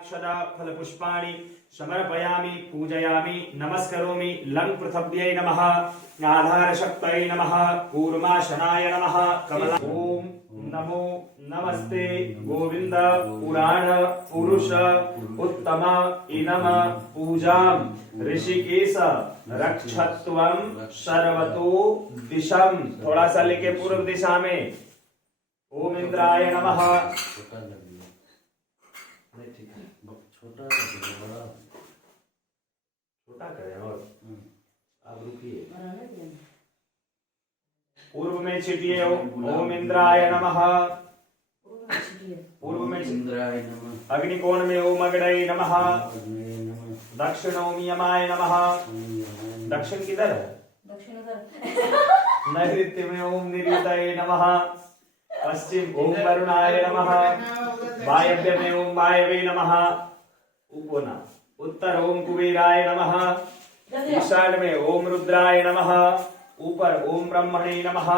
अक्षदा फलपुष्पाणि समर्पयामि पूजयामि नमस्करोमि लंग पृथ्व्यै नमः आधारशक्तये नमः कूर्माशनाय नमः कमला ओम नमो नमस्ते गोविंद पुराण पुरुष उत्तम इनम पूजां ऋषिकेश रक्षत्वं सर्वतो दिशम। थोड़ा सा लेके पूर्व दिशा में। ओम इंद्राय नमः। छोटा बड़ा छोटा करें और आप रुकिए। पूर्व में छिटिए ओम इंद्राय नमः। पूर्व में इंद्राय नमः। अग्निकोण में ओम अग्नये नमः। दक्षिण ओम यमाय नमः। दक्षिण किधर है? नैऋत्य में ओम निरुतये नमः। पश्चिम ओम वरुणाय नमः। वायव्य में ओम वायवे नमः। उपोना उत्तर ओम कुबेराय नमः। ईशान में ओम रुद्राय नमः। ऊपर ओम ब्रह्मणे नमः।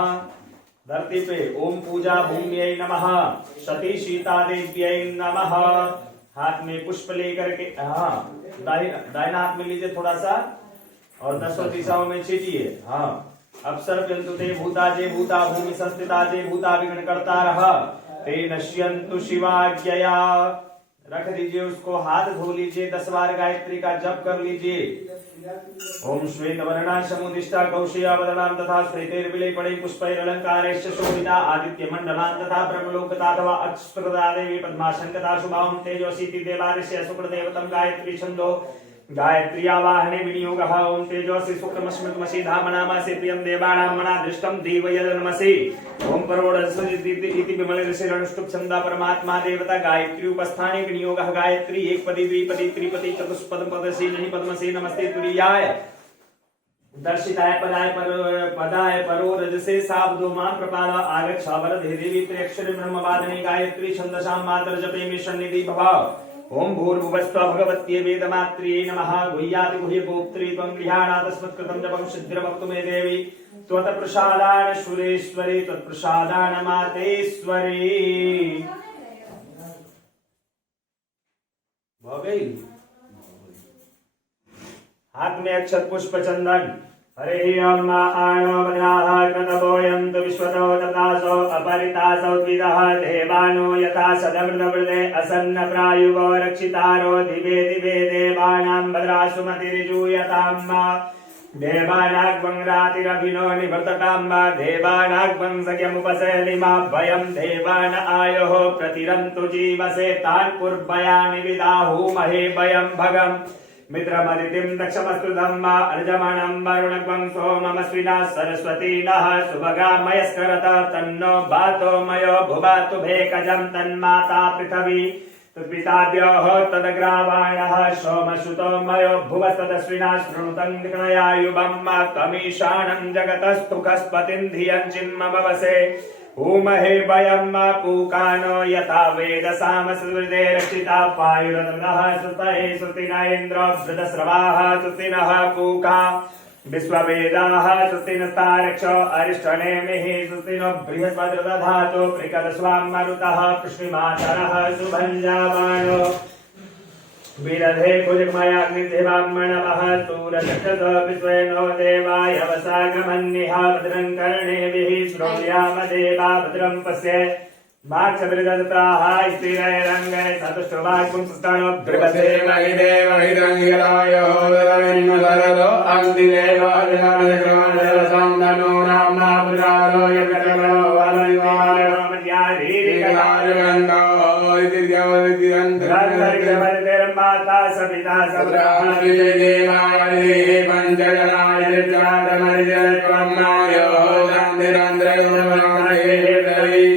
धरती पे ओम पूजा भूम्यै नमः। सती सीता देव्यै नमः। हाथ में पुष्प लेकर के दाहिना हाथ में लीजिए थोड़ा सा और 10 दिशाओं में छीटिए। अपसर्प्यन्तु ते भूता जे भूता भूमि संस्थिता जे भूता विघ्न करता रह ते नश्यन्तु शिवाज्ञया। रख दीजिए उसको, हाथ धो लीजिए, 10 बार गायत्री का जप कर लीजिए। ओम श्वेत वर्णा समुदिष्टा कौशिया वदनां तथा श्वेतैर्विलेपणे पुष्पैरलंकारैश्च शोभिता आदित्य मंडलां तथा ब्रह्मलोकता तथा अक्षप्रदा देवी पद्मासनकता शुभां तेजोसीति देवादिश्य शुक्रदेवतं गायत्री छन्दो गायत्री आवाहने विनियोगः। ओम तेजोसि शुक्रमस्मृतमसि धामनामासि प्रियं देवानां मना दृष्टं देवयनमसि। ओम परोडसि विमल ऋषिरनुष्टुप छंदा परमात्मा देवता गायत्री उपस्थाने विनियोगः। गायत्री एक पदी द्विपदी त्रिपदी चतुष्पद पदसी नहीं पद्मसे नमस्ते तुरीयाय दर्शिताय पदाय परो रजसे साब्दो मां प्रपाला आगच्छ वरदे देवी त्र्यक्षर ब्रह्मवादने गायत्री छंदसां मातर जपे मे सन्निधि भव। ओम भूर्भुवस्व भगवत्यै वेदमात्र्यै नमः। गुह्याति गुह्य गोप्त्री त्वं गृहाणा तस्मत्कृतं जपं सिद्धिर्भवतु मे देवी त्वत्प्रसादान सुरेश्वरी त्वत्प्रसादान मातेश्वरी। हो गई। हाथ में अक्षत पुष्प चंदन। हरे ओम आणो बद्राः कृतवोऽयं तु विश्वतो तथासो अपरितासो द्विदः देवानो यथा सदमृतवृदे असन्न प्रायुवो रक्षितारो दिवे दिवे देवानां भद्रासु मतिर्जूयतां देवानाग्वं रातिरभिनो निवर्ततां देवानाग्वं सख्यमुपसेलिमा भयं देवान आयोः प्रतिरन्तु जीवसे तान् कुर्वयामि विदाहुमहे भयं भगम् मित्रमदितिं दक्षमस्तुतं अर्जमणं वरुणग्वं सोममस्विना सरस्वती नः सुभगामयस्करत तन्नो बातो मयो भुवातु भेकजं तन्माता पृथिवी तत्पिताभ्योः तदग्रावाणः सोमसुतो मयो भुवस्तदस्विना शृणुतं कृणयायुवं कमीशानं जगतस्तुखस्पतिं धियं चिन्ममवसे। ऊमहे वयं पूकानो यथा वेदसामसृदे रक्षिता पायुरनः सुतये सुतिन इन्द्रो वृतस्रवाः सुतिनः पूका विश्ववेदाः सुतिनस्तारक्षो अरिष्टनेमिः सुतिनो बृहस्पतिर्दधातु प्रिकदस्वां मरुतः कृष्णिमातरः सुभञ्जावानो विदधे कुजग्मयाग्निदेवान्मणवः सूरचक्षस विश्वेनो देवाय वसागमन्निः भद्रं कर्णेभिः श्रोयाम देवा भद्रं पश्ये माक्षभिर्दत्ताः स्थिरैरङ्गै सतुष्टुवाक्पुंसस्तनो द्रुपदे महिदेवहिरङ्गिरायो वरविन्नसरदो अन्तिदेव अर्जनविक्रमदेवसंदनो नाम्ना पुरारो यज्ञकरो वरविवारो मध्याधीरिकदारुगन्धो इति माता सपिता देवाय पंचजनाय त्वामयो शान्तिरन्ध्रगुणमाय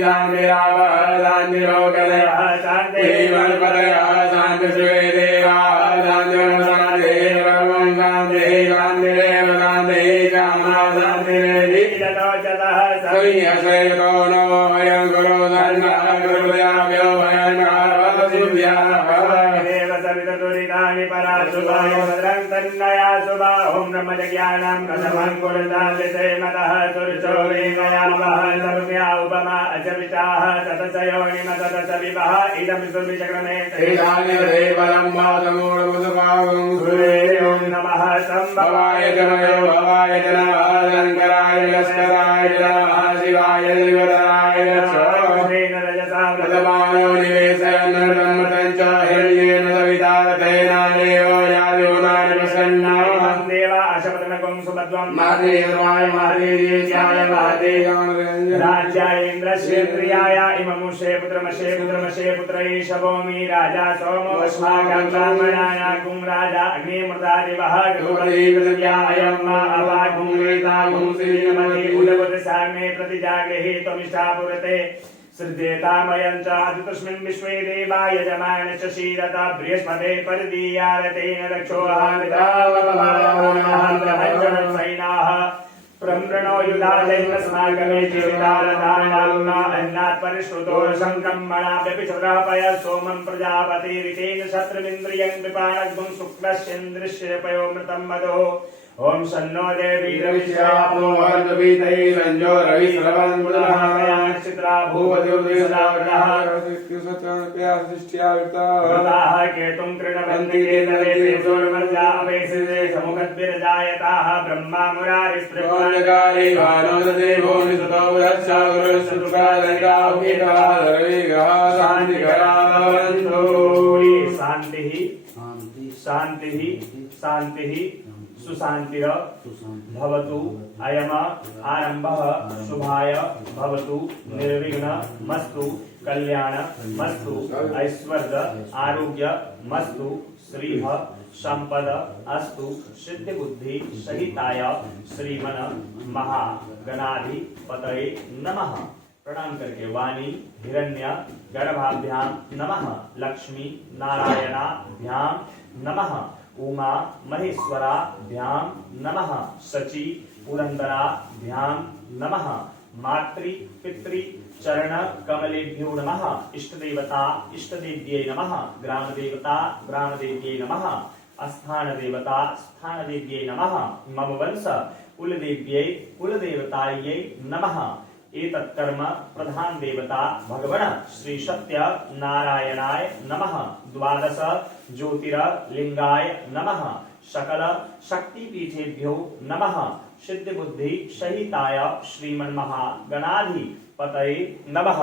शान्तिरावशान्तिरोगलयः शान्तिमल्पलयः शान्तिश्वे देवाः शान्तिर्मसादेवं शान्तिः शान्तिरेव शान्तिः श्यामा शान्तिरेधितः सह्यशयतो नो वयं गुरो धर्मः गुरुयाभ्यो वयं देव सवितुरितानि पराशुभाय भद्रं तन्नया शुभा ओम ब्रह्मज्ञानं कथमं कुरुतालिते मनः तुर्चो वेदयावः सर्व्या उपमा अजविताः ततचयोनिमततच विवः इदं सुविचक्रमे देवलं मातमूलमुदभावं ॐ नमः भवाय जनयो भवाय जनालङ्कराय लस्कराय नमः शिवाय शिवराय प्रथमानो निवेशयन् ब्रह्मतञ्च हिरण्येन सवितारथेनानेव यादिवनानि प्रसन्नाः देवा अशपतनकं सुभद्वं महादेवाय महादेव्याय महादेवाय राज्याय इन्द्रश्रेत्रियाय इममुषे पुत्रमशे पुत्रये शवोमि राजा सोमो अस्माकं ब्राह्मणाय कुं राजा अग्निमृता दिवः गरुडेव्यायं मा अवाकुं वेदाकुं श्रीमति उदवदसाग्ने प्रतिजागृहे त्वमिष्ठा पुरते श्रद्धेतामयं च तस्मिन् विश्वे देवा यजमान च शीरता बृहस्पते परदीयारतेन रक्षोहामितावपमानः प्रम्रणो युधाजैनस्माकमे जीवितारदानाम्ना अन्नात् परिश्रुतो शङ्कम्मणाप्यपि चतुरापय सोमं प्रजापतिरितेन शत्रुमिन्द्रियं विपानग्ं शुक्लस्येन्द्रस्य पयोमृतं मदो ओम सन्नो देवी रविश्यापो वर्धवीतै संजो रवि सर्वं पुनः नक्षत्रा भूवद्योतिषदावृतः सृष्ट्याविताः केतुं कृणवन्ति केतवे तेजोर्वर्जा अवेशिते समुखद्भिर्जायताः ब्रह्मा मुरारिस्त्रिकाले भानोदेवो निसतो रक्षा गुरुसुखालङ्काभितः सर्वेगः शान्तिकरावन्तु शान्तिः शान्तिः शान्तिः सुशान्तिर भवतु अयम आरंभः शुभाय भवतु निर्विघ्न मस्तु कल्याण मस्तु ऐश्वर्य आरोग्य मस्तु श्रीः संपद अस्तु सिद्धि बुद्धि सहिताय श्रीमन महागणाधिपतये नमः। प्रणाम करके वाणी हिरण्य गर्भाभ्याम नमः, लक्ष्मी नारायणाभ्याम नमः, उमा महेश्वराभ्यां नमः, शची पुरंदराभ्यां नमः, मातृ पितृ चरण कमलेभ्यो नमः, इष्ट देवता इष्ट देव्यै नमः, ग्राम देवता ग्राम देव्यै नमः, स्थान देवता स्थान देव्यै नमः, मम वंश कुल देव्यै कुल देवतायै नमः। एतत् कर्म प्रधान देवता भगवन् श्री सत्य नारायणाय नमः। द्वादश ज्योतिर्लिंगाय नमः। सकल शक्तिपीठेभ्यो नमः। सिद्धि बुद्धि सहिताय श्रीमन्महागणाधिपतये नमः।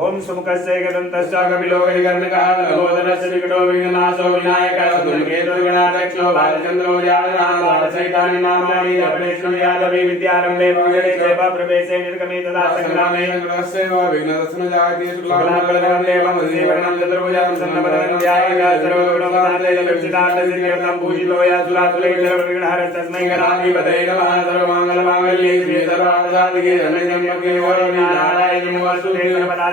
ओम सुमुखस्य गदन्तस्य कपिलो वैकर्णकः नमोदनस्य विकटो विघ्ननाशो विनायकः धूमकेतुर्गणाध्यक्षो बालचन्द्रो यादनाथसहितानि नामानि जपनेश्वरं यादवे विद्यारम्भे मंगले च प्रवेशे निर्गमे तदा संग्रामे ग्रहस्य विघ्नदर्शन जायते शुक्लाम्बरधरं देवं श्रीवर्णं चतुर्भुजं सन्नपदं ध्यायेत् सर्वगुणोपशान्तये लक्ष्मीनाथसिद्ध्यर्थं पूजितो या सुरासुरे सर्वविघ्नहर तस्मै गणाधिपतये नमः। सर्वमङ्गलमाङ्गल्ये शिवे सर्वार्थसाधिके शरण्ये वरदे नारायणे नमोस्तुते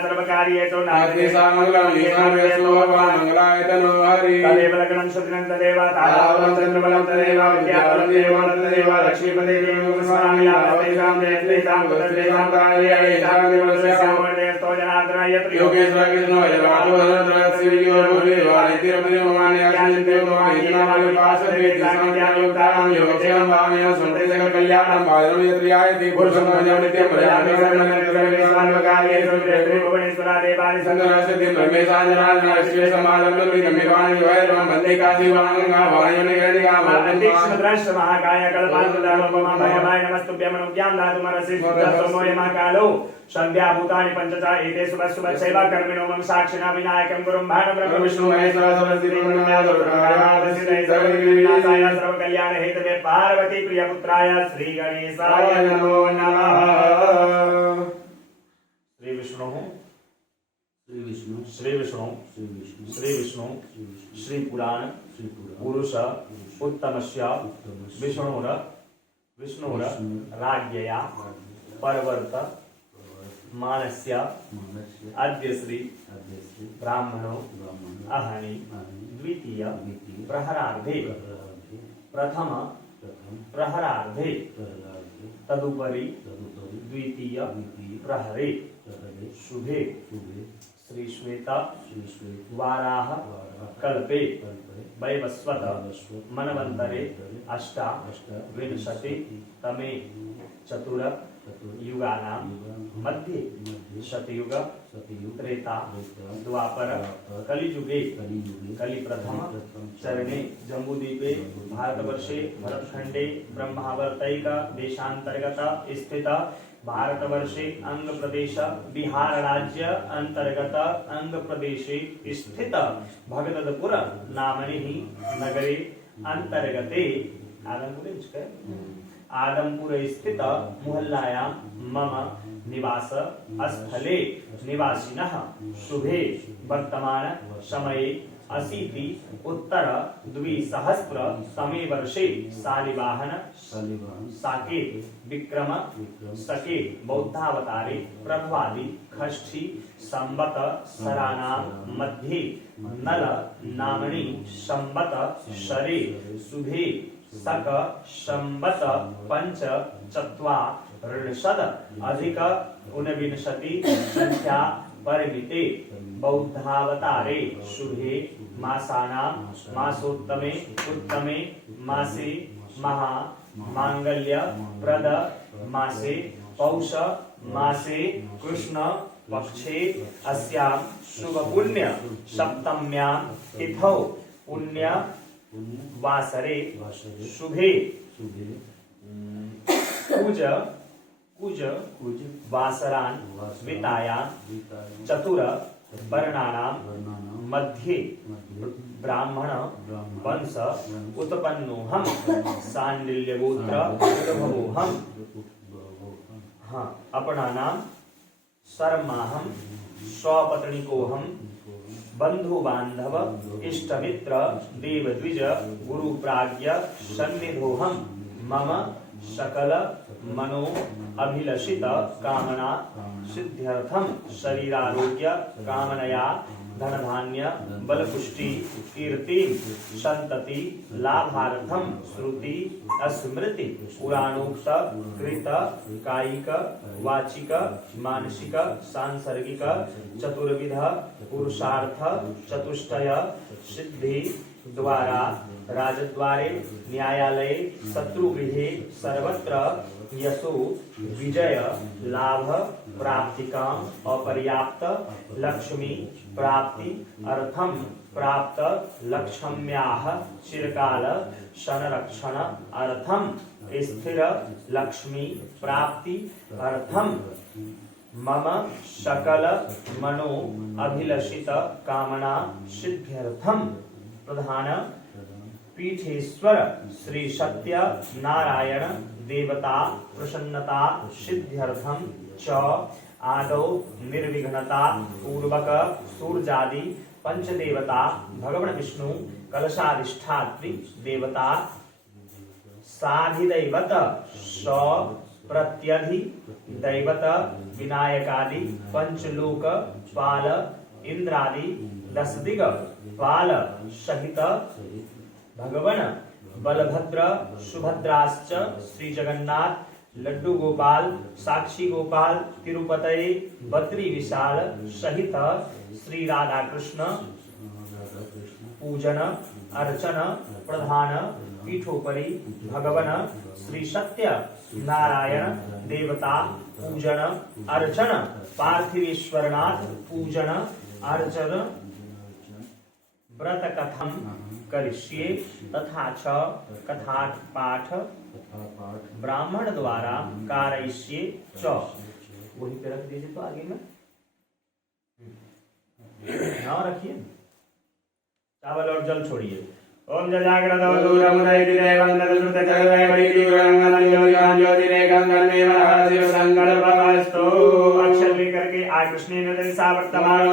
सर्वकार्येषु नास्ति सामङ्गलं लीलामयसो मंगलाय तनो हरि तदेव लग्नं सुदिनं तदेव तारावलं चन्द्रबलं तदेव विद्याबलं देवं तदेव लक्ष्मीपदे देवं स्वामी तेषां जयतेषां कुतस्तेषां कार्यायेषां देवस्य सर्वदेवस्तो जनार्दनाय योगेश्वर कृष्णो यवातो धनत्रयस्य वाणिज्यमतिमान्यासिन्देवमानिनामविपासते सामज्ञानयुक्तां योगक्षेमं वामयो सन्ततिसक कल्याणं पादं यत्रियायति पुरुषं नित्यं प्रजापतिर्मन्येषु भुवनेश्वरा देवानि संगरासिद्धिं ब्रह्मेशाञ्जनाश्री समालम्बिकमिवानि वैरवं वन्दे काशीवाङ्गा वायुनिगणिका महाकाय महाकाय कल्पान्तदानोपमाभयमाय नमस्तुभ्यमनुज्ञां दातुमरसि सुतस्तमोय महाकालो संध्या भूतानि पंचचा एते शुभ शुभ सेवा कर्मिणो मम साक्षिणा विनायकं गुरुं भानुब्रह्म विष्णु महेश्वर सरस्वती विनाशाय सर्व कल्याण हेतवे पार्वती प्रियपुत्राय श्री गणेशाय नमो नमः। श्री विष्णु श्री विष्णु श्री विष्णु श्री विष्णु श्री विष्णु श्री पुराण पुरुष उत्तमस्य विष्णुर विष्णुर राज्ञया परवर्त मानस्य अद्य श्री ब्राह्मणो अहनि द्वितीय प्रहरार्धे प्रथम प्रहरार्धे तदुपरि द्वितीय प्रहरे शुभे श्री श्वेत श्री श्वेत वाराह वाराह कल्पे कल्पे वैवस्वत वैवस्वत मनवन्तरे अष्टा अष्टा विंशति तमे चतुर युगानां मध्ये शतयुग सतयुग त्रेता त्रेता द्वापर कलियुगे कलियुगे कलिप्रथम चरणे जम्बूद्वीपे भारतवर्षे भरतखंडे ब्रह्मावर्तैक देशांतर्गत स्थित भारतवर्षे अंग प्रदेश बिहार राज्य अंतर्गत अंग प्रदेशे स्थित भगदत्तपुर नामनि नगरे अंतर्गते आदमपुर स्थित मोहल्लायां मम निवास स्थले निवासिनः शुभे वर्तमान समये 80 उत्तर 2000 तमे वर्षे शालिवाहन साके विक्रम सके बौद्धावतारे प्रभवादि खष्ठी संवत सरानां मध्ये नल नामनि संवत शरे शुभे सक संवत पंच चत्वारिंशद अधिक ऊनविंशति संख्या परिमिते बौद्धावतारे शुभे मासानां मासोत्तमे उत्तमे मासे महा मांगल्य प्रद मासे पौष मासे कृष्ण पक्षे अस्यां शुभ पुण्य सप्तम्यां तिथौ पुण्य वासरे शुभे कुज कुज वासरान वितायां चतुर वर्णानां मध्ये ब्राह्मण वंश उत्पन्नोहम सांडिल्यगोत्र उद्भवोहम हाँ अपना नाम शर्माहम स्वपत्निकोहम बंधु बांधव इष्ट मित्र देव द्विज गुरु प्राज्ञ सन्निधोहम मम सकल मनो अभिलषित कामना सिद्ध्यर्थम शरीरारोग्य कामनया धन धान्य बल पुष्टि कीर्ति संतति लाभार्थम श्रुति स्मृति पुराणोक्त कृत कायिक वाचिक मानसिक सांसर्गिक चतुर्विध पुरुषार्थ चतुष्टय सिद्धि द्वारा राजद्वारे न्यायालये शत्रुगृहे सर्वत्र यशो विजय लाभ प्राप्तिकाम अपर्याप्त लक्ष्मी प्राप्ति अर्थम प्राप्त लक्ष्म्याः चिरकाल संरक्षण अर्थम स्थिर लक्ष्मी प्राप्ति अर्थम मम सकल मनो अभिलषित कामना सिद्ध्यर्थम प्रधान पीठेश्वर श्री सत्य नारायण देवता प्रसन्नता सिद्ध्यर्थम च आदौ निर्विघ्नता पूर्वक सूर्यादि पंचदेवता भगवान विष्णु कलशाधिष्ठात्री देवता साधिदैवत स प्रत्यधि दैवत विनायकादि पंचलोक पाल इंद्रादि 10 दिग पाल सहित भगवान बलभद्र सुभद्राश्च श्री जगन्नाथ लड्डू गोपाल साक्षी गोपाल तिरुपतये बद्री विशाल सहित श्री राधा कृष्ण पूजन अर्चन प्रधान पीठोपरि भगवान श्री सत्य नारायण देवता पूजन अर्चन पार्थिवेश्वरनाथ पूजन अर्चन व्रत कथम करिष्ये तथा च कथा पाठ ब्राह्मण द्वारा कारयिष्ये च। वही पे रख दीजिए तो आगे में नाम रखिए, चावल और जल छोड़िए। ओम जजाग्रत दूरमुदय देवं तदुत संकल्पस्तु अक्षर लेकर के आज कृष्ण नदन सावर्तमान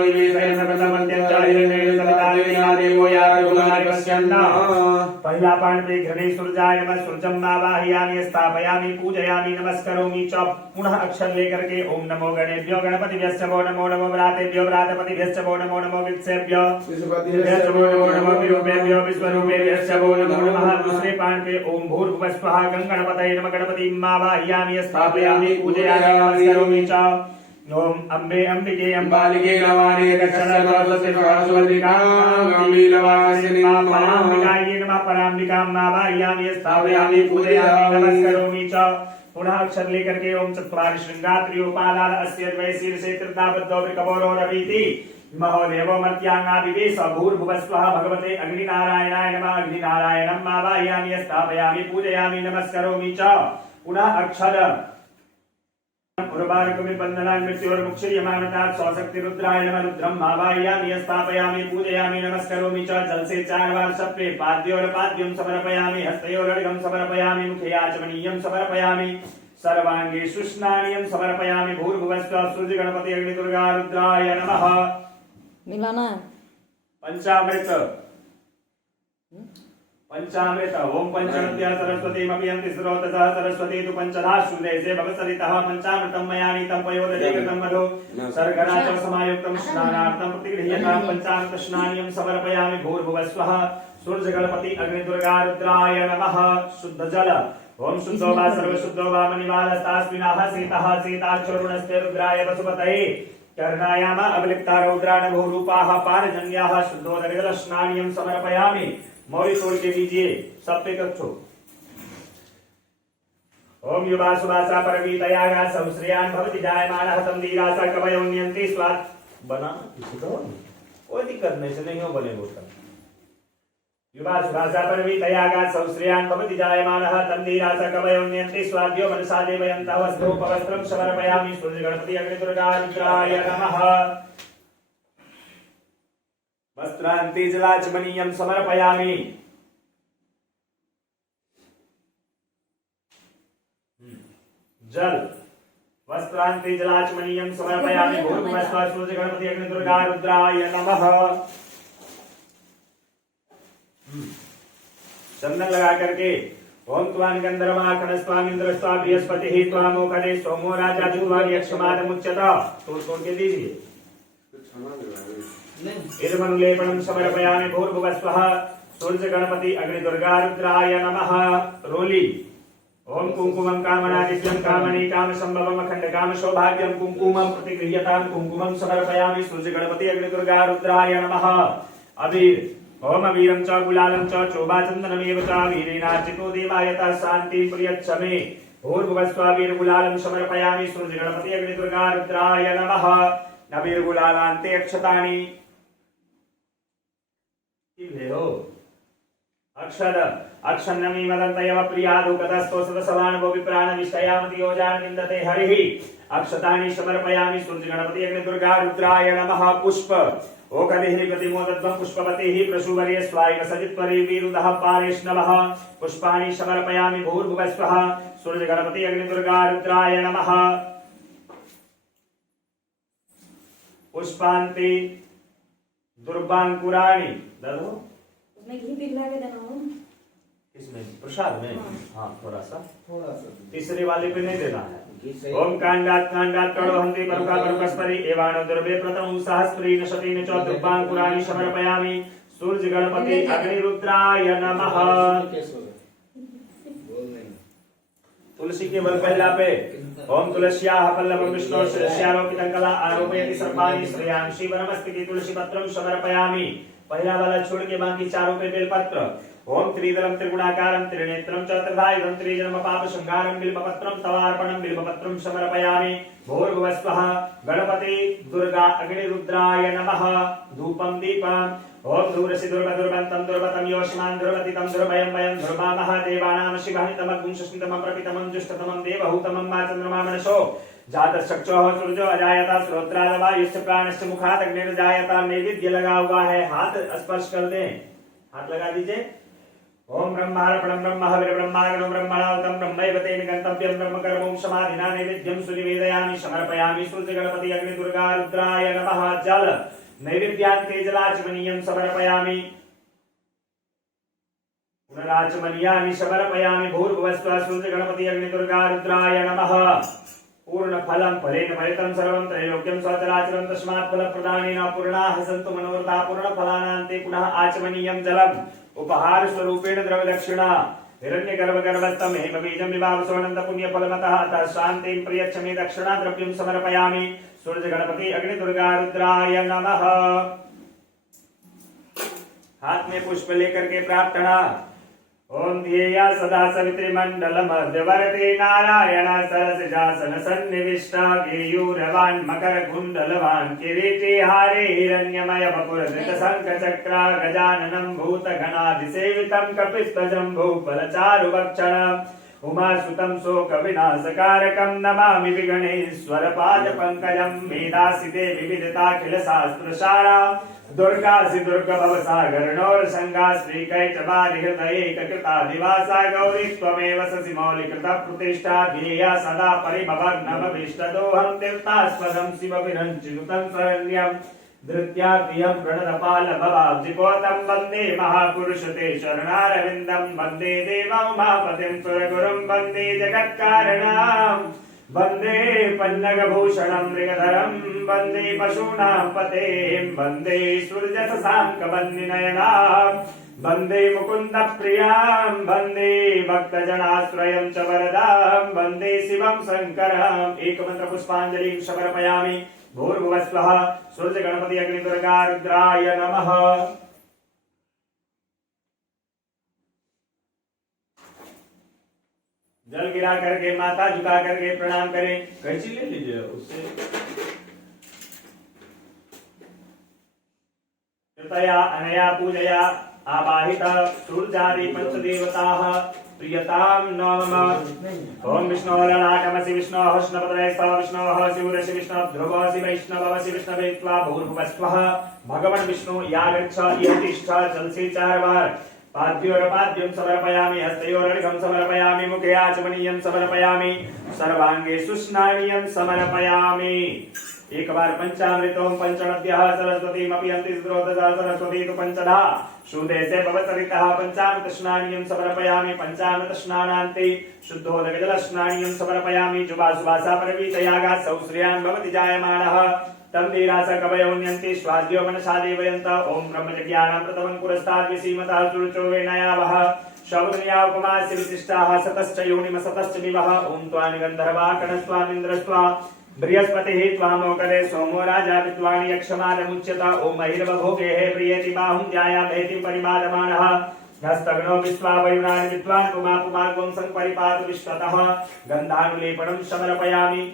पहला पाठ पे घृणे सूर्याय नमः सूर्यं आवाहयामि स्थापयामि पूजयामि नमस्करोमि च। पुनः अक्षर लेकर के ओम नमो गणेभ्यो गणपतिभ्यश्च वो नमो नमो व्रातेभ्यो व्रातपतिभ्यश्च वो नमो नमो वित्सेभ्यो विश्वपतिभ्यश्च वो नमो नमो विरूपेभ्यो विश्वरूपेभ्यश्च वो नमो नमः। दूसरे पाठ पे ओम भूर्भुवः गणपतये नमः गणपतिम् आवाहयामि स्थापयामि पूजयामि नमस्करोमि च। ओम अम्बे अंबिके बालिके लवाने दक्षिणस्वरस्वती पराम्बिकायै नमः पराम्बिकां नावायामि स्थापयामि पूजयामि नमस्करोमि च पुनः अक्षर लेकर के ओम चत्वारि शृंगात्रियोपादान अस्य द्वैशीर्षे त्रिदाबद्धो विकबोरो रवीति महोदेवो मर्त्याङ्गाविवेश भूर्भुवस्वः भगवते अग्निनारायणाय नमः अग्निनारायणं आवाहयामि स्थापयामि पूजयामि नमस्करोमि च पुनः अक्षर उर्वारुकमि बन्धनान् मृत्योर्मुक्षीयमानतात् स्वशक्ति रुद्राय नमः रुद्रम् आवाहयामि स्थापयामि पूजयामि नमस्करोमि च जल से 4 बार सप्रे पाद्योरपाद्यं समर्पयामि हस्तयोरर्घ्यं समर्पयामि मुखे आचमनीयं समर्पयामि सर्वांगे शुष्णानियं समर्पयामि भूर्भुवस्वः सूर्य गणपति अग्नि दुर्गा रुद्राय नमः मिलाना पंचामृत पंचामृत ओम पंचमत्या सरस्वतीमपि यन्ति स्रोततः सरस्वती तु पंचधा सुदेशे भवसरितः पंचामृतं मया नीतं पयोदधिकृतं मधु सर्गरा च समायुक्तं स्नानार्थं प्रतिगृह्यतां पंचामृत स्नानियं समर्पयामि भूर्भुवस्वः सूर्य गणपति अग्नि दुर्गा रुद्राय नमः शुद्ध जल ओम शुद्धो वा सर्वशुद्धो वा मणिमालस्तास्मिनः सीतः सीताक्षरुणस्ते रुद्राय वसुपतये कर्णायाम अवलिप्ता रौद्राण बहुरूपाः पारजन्याः शुद्धोदकजल स्नानियं समर्पयामि मौरी तोड़ के दीजिए सब पे कक्षो ओम युवा सुवासा परवीतयागा संश्रियान भवति जायमानः तम धीरासा कवयोन्यन्ति स्वाद बना कोई दिक्कत नहीं से नहीं हो बने बोलता युवा सुवासा परवीतयागा संश्रियान भवति जायमानः तम धीरासा कवयोन्यन्ति स्वाद्यो मनसा देवयन्तः वस्त्रोपवस्त्रं समर्पयामि सूर्य गणपति अग्नि दुर्गा रुद्राय नमः वस्त्रान्ति जलाचमनीयं समर्पयामि जल वस्त्रान्ति जलाचमनीयं समर्पयामि भूर्भुवस्वः सूर्य गणपति अग्नि दुर्गा रुद्राय नमः चंदन लगा करके ओम त्वां गंधर्वाखनस्वामिन्द्र स्वा बृहस्पतिः त्वामोखने सोमो राजा दुर्वार्यक्षमादमुच्यत तोड़ के दीजिए इदमनुलेपनं समर्पयामि भूर्भुवस्वः सूर्य गणपति अग्नि दुर्गा रुद्राय नमः रोली ओम कुंकुमं कामनादित्यं कामनी काम संभवम अखंड काम सौभाग्यं कुंकुमं प्रतिगृह्यतां कुंकुमं समर्पयामि सूर्य गणपति अग्नि दुर्गा रुद्राय नमः अबीर ओम अबीरं च गुलालं च चोभाचन्दनमेव च वीरेणार्चितो देवायतः शान्तिं प्रयच्छमे भूर्भुवस्वः वीर गुलालं समर्पयामि सूर्य गणपति अग्नि दुर्गा रुद्राय नमः अबीर गुलालान्ते अक्षतानि हो अक्षर अक्षन्नमी मदन्तयव प्रियादुकतस्तो सदसवानवो विप्राण विष्टयामति योजान विन्दते हरिः अक्षतानि समर्पयामि सूर्य गणपति अग्नि दुर्गा रुद्राय नमः पुष्प ओकदिः प्रतिमोदध्वं पुष्पवतीः प्रसूवर्य स्वायव सजित्वरे वीरुदः पारेष्णवः पुष्पाणि समर्पयामि भूर्भुवस्वः सूर्य गणपति अग्नि दुर्गा रुद्राय नमः पुष्पान्ति दुर्बांकुराणि दलो उसमें घी पिघला के देना हो इसमें प्रसाद में हाँ थोड़ा सा तीसरे वाले पे नहीं देना है ओम कांडात कांडात कड़ो हंति परुका परुकस्परि एवाणो द्रव्ये प्रथम सहस्त्री नशतीन च दुर्बांकुराणि समर्पयामि सूर्य गणपति अग्नि रुद्राय नमः तुलसी के बल पहला पे ओम तुलस्याः पल्लवं विष्णो शिरस्यारोपितं कला आरोपयति सर्वाणि श्रेयांसि वनमस्ति तुलसी पत्रं समर्पयामि पहला वाला छोड़ के बाकी चारों पे बेलपत्र ओम त्रिदलम त्रिगुणाकारं त्रिनेत्रं च त्रिधायुधं त्रिजन्म पाप संहारं बिल्वपत्रं तवार्पणं बिल्वपत्रं समर्पयामि भूर्भुवस्वः गणपति दुर्गा अग्नि रुद्राय नमः धूपं दीपम् ओम दूरसि दुर्बदुर्बन्तं दुर्बतं योषमान् दुर्बतितं दुर्भयं वयं धर्मामः देवानां शिवाहितमग्ं शशितमं प्रपितमं जुष्टतमं देवहूतमं मा चन्द्रमा मनसो जातश्चक्षुः सूर्यो अजायता श्रोत्रादवायुश्च प्राणश्च मुखात् अग्निर्जायता नैवेद्य लगा हुआ है हाथ स्पर्श कर दें हाथ लगा दीजिए ओम ब्रह्मार्पणं ब्रह्महविर् ब्रह्माग्नो ब्रह्मणाहुतं ब्रह्मैव तेन गन्तव्यं ब्रह्मकर्मं समाधिना नैवेद्यं सुनिवेदयामि समर्पयामि सूर्य गणपति अग्नि दुर्गा रुद्राय नमः जल नैवेद्यान्ते जलाचमनीयं समर्पयामि पुनराचमनीयानि समर्पयामि भूर्भुवस्वः सूर्य गणपति अग्नि दुर्गा रुद्राय नमः पूर्ण फलं फलेन भरितं सर्वं त्रैलोक्यं सचराचरं तस्मात् फलप्रदानेन पूर्णाः सन्तु मनोरथा पूर्णफलानान्ते पुनः आचमनीयं जलम् उपहार स्वरूपेण द्रव्यदक्षिणा हिरण्यगर्भगर्भस्थं हेमबीजं विभावसोऽनन्त पुण्यफलमतः अतः शान्तिं प्रयच्छ मे दक्षिणा द्रव्यं समर्पयामि सूर्य गणपति अग्नि दुर्गा रुद्राय नमः। हाथ में पुष्प लेकर के प्रार्थना। ओम ध्येया सदा सवित्री मंडल मध्यवर्ती नारायण सरसिजासन सन्निविष्टा केयूरवान् मकर कुंडलवान् किरीटी हारे हिरण्यमय वपुर धृत शंख चक्रा गजाननं भूत गणाधिसेवितं कपित्थजम्बो फलचारुभक्षणम् उमासुतं शोक विनाशकारकं नमामि विगणेश्वर पाद पंकजं वेदासिते विविधताखिल शास्त्रसारा दुर्गासि दुर्गा भवसागर नौर संगा श्री कैटवारि हृदये कृता दिवासा गौरी त्वमेव ससि मौलिकृत प्रतिष्ठा ध्येया सदा परिभवग्नमभीष्टदोहं तीर्थास्पदं शिव विरञ्चिनुतं शरण्यम् धृत्याप्रियं प्रणतपाल भवाब्जिकोतं वन्दे महापुरुष ते शरणारविन्दं वन्दे देवमुमापतिं सुरगुरुं वन्दे जगत्कारणम् वन्दे पन्नगभूषणं मृगधरं वन्दे पशूनां पतें वन्दे सूर्यशशाङ्कवह्निनयनां वन्दे मुकुन्दप्रियां वन्दे भक्तजनाश्रयं च वरदां वन्दे शिवं शङ्करम्। एकमन्त्र पुष्पाञ्जलिं समर्पयामि। भूर्भुवस्वः सूर्य गणपति अग्नि दुर्गा रुद्राय नमः। जल गिरा करके माथा झुका करके प्रणाम करें। कैंची ले लीजिए उससे। कृपया अनया पूजया आवाहित सूर्यादि पंचदेवताः प्रियतां नमः। ओम विष्णोरनाटमसि विष्णोः स्नपतये स्व विष्णोः शिवरसि विष्णु ध्रुवसि वैष्णवसि विष्णवे त्वा भूर्भुवस्वः। भगवान विष्णु यागच्छ इह तिष्ठ चलसि 4 बार। पाद्योरपाद्यं समर्पयामि हस्तयोरर्घ्यं समर्पयामि मुखे आचमनीयं समर्पयामि सर्वांगे सुस्नानीयं समर्पयामि। एक बार पंचामृतों पंचनद्यः सरस्वतीमपि अंतिस्रोतसा सरस्वती तु पंचधा शुद्धे से भवतरितः पंचामृत स्नानीयं समर्पयामि। पंचामृत स्नानान्ते शुद्धोदक जल स्नानीयं समर्पयामि। जुबासुबासा परवीतयागा सौश्रियान् भवति जायमानः तम धीरास कवयोन्यन्ति स्वाद्यो मनसा देवयन्त। ओम ब्रह्मज्ञानं प्रथमं पुरस्ताद् विसीमतः सुरुचो वेनयावः शौर्या उपमास्य विशिष्टाः सतश्च योनिमसतश्च विवः। ओम त्वानि गन्धर्वा कणस्त्वामिन्द्रस्त्वा बृहस्पतिः त्वामोकरे सोमो राजा विद्वान् यक्षमानमुच्यत। ओम महिर्भोगे प्रियति बाहुं ध्यायामेति परिमादमानः हस्तग्नो विश्वा वयुनानि विद्वान् पुमा पुमार्गं संपरिपातु विश्वतः। गन्धानुलेपनं समर्पयामि।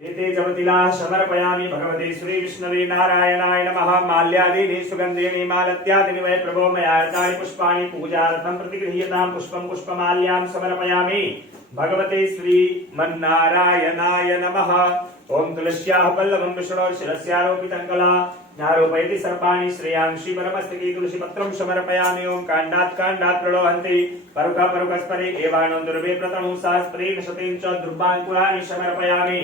एते जपतिलाः समर्पयामि भगवते श्री विष्णवे नारायणाय नमः। माल्यादीनि सुगन्धीनि मालत्यादीनि वै प्रभो मयार्तानि पुष्पाणि पूजार्थं प्रतिगृह्यतां पुष्पं पुष्पमाल्यां समर्पयामि। भगवते श्री मन्नारायणाय नमः। ओम तुलस्याः पल्लवं विष्णोः शिरस्यारोपितं कला नारोपयति सर्पाणि श्रेयांसि परमस्तके तुलसीपत्रं समर्पयामि। ओम काण्डात् काण्डात् प्रणोहन्ति परुका परुकस्परे एवाणो दुर्वे प्रतनु शास्त्रेण शतेन च दुर्वाङ्कुराणि समर्पयामि।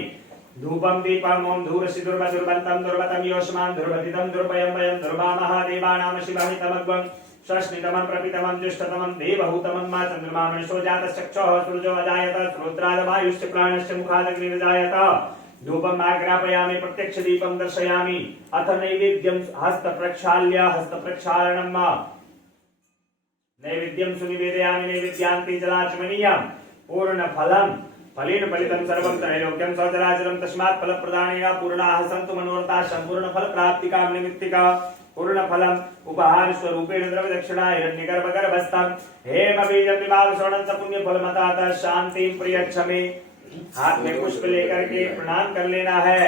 धूपं दीपं ओम धूरसि दुर्वदुर्वन्तं दुर्वतं योष्मान् दुर्वदितं दुर्भयं वयं दुर्वामः देवानां शिवाहितमग्वं षष्ठितमं प्रपितमं ज्येष्ठतमं देवहूतमं मा चन्द्रमा मनसो जातश्चक्षुः सूर्यो अजायत श्रोत्रादवायुश्च प्राणश्च मुखादग्निर्जायत। धूपम् आग्रापयामि प्रत्यक्ष दीपं दर्शयामि। अथ नैवेद्यं हस्तप्रक्षालनं नैवेद्यं सुनिवेदयामि। नैवेद्यान्ते जलाचमनीयं पूर्णफलम् फलेन फलितं सर्वं त्रैलोक्यं सचराचरं तस्मात् फलप्रदानेन पूर्णाः सन्तु मनोरथाः सम्पूर्ण फल प्राप्तिकां निमित्तिका पूर्णफलम् उपहार स्वरूपेण द्रव्यदक्षिणा हिरण्यगर्भगर्भस्थं हेमबीजं विभाग स्वर्णं पुण्यफलमतातः शान्तिं प्रयच्छ मे। हाथ में पुष्प लेकर के प्रणाम कर लेना है।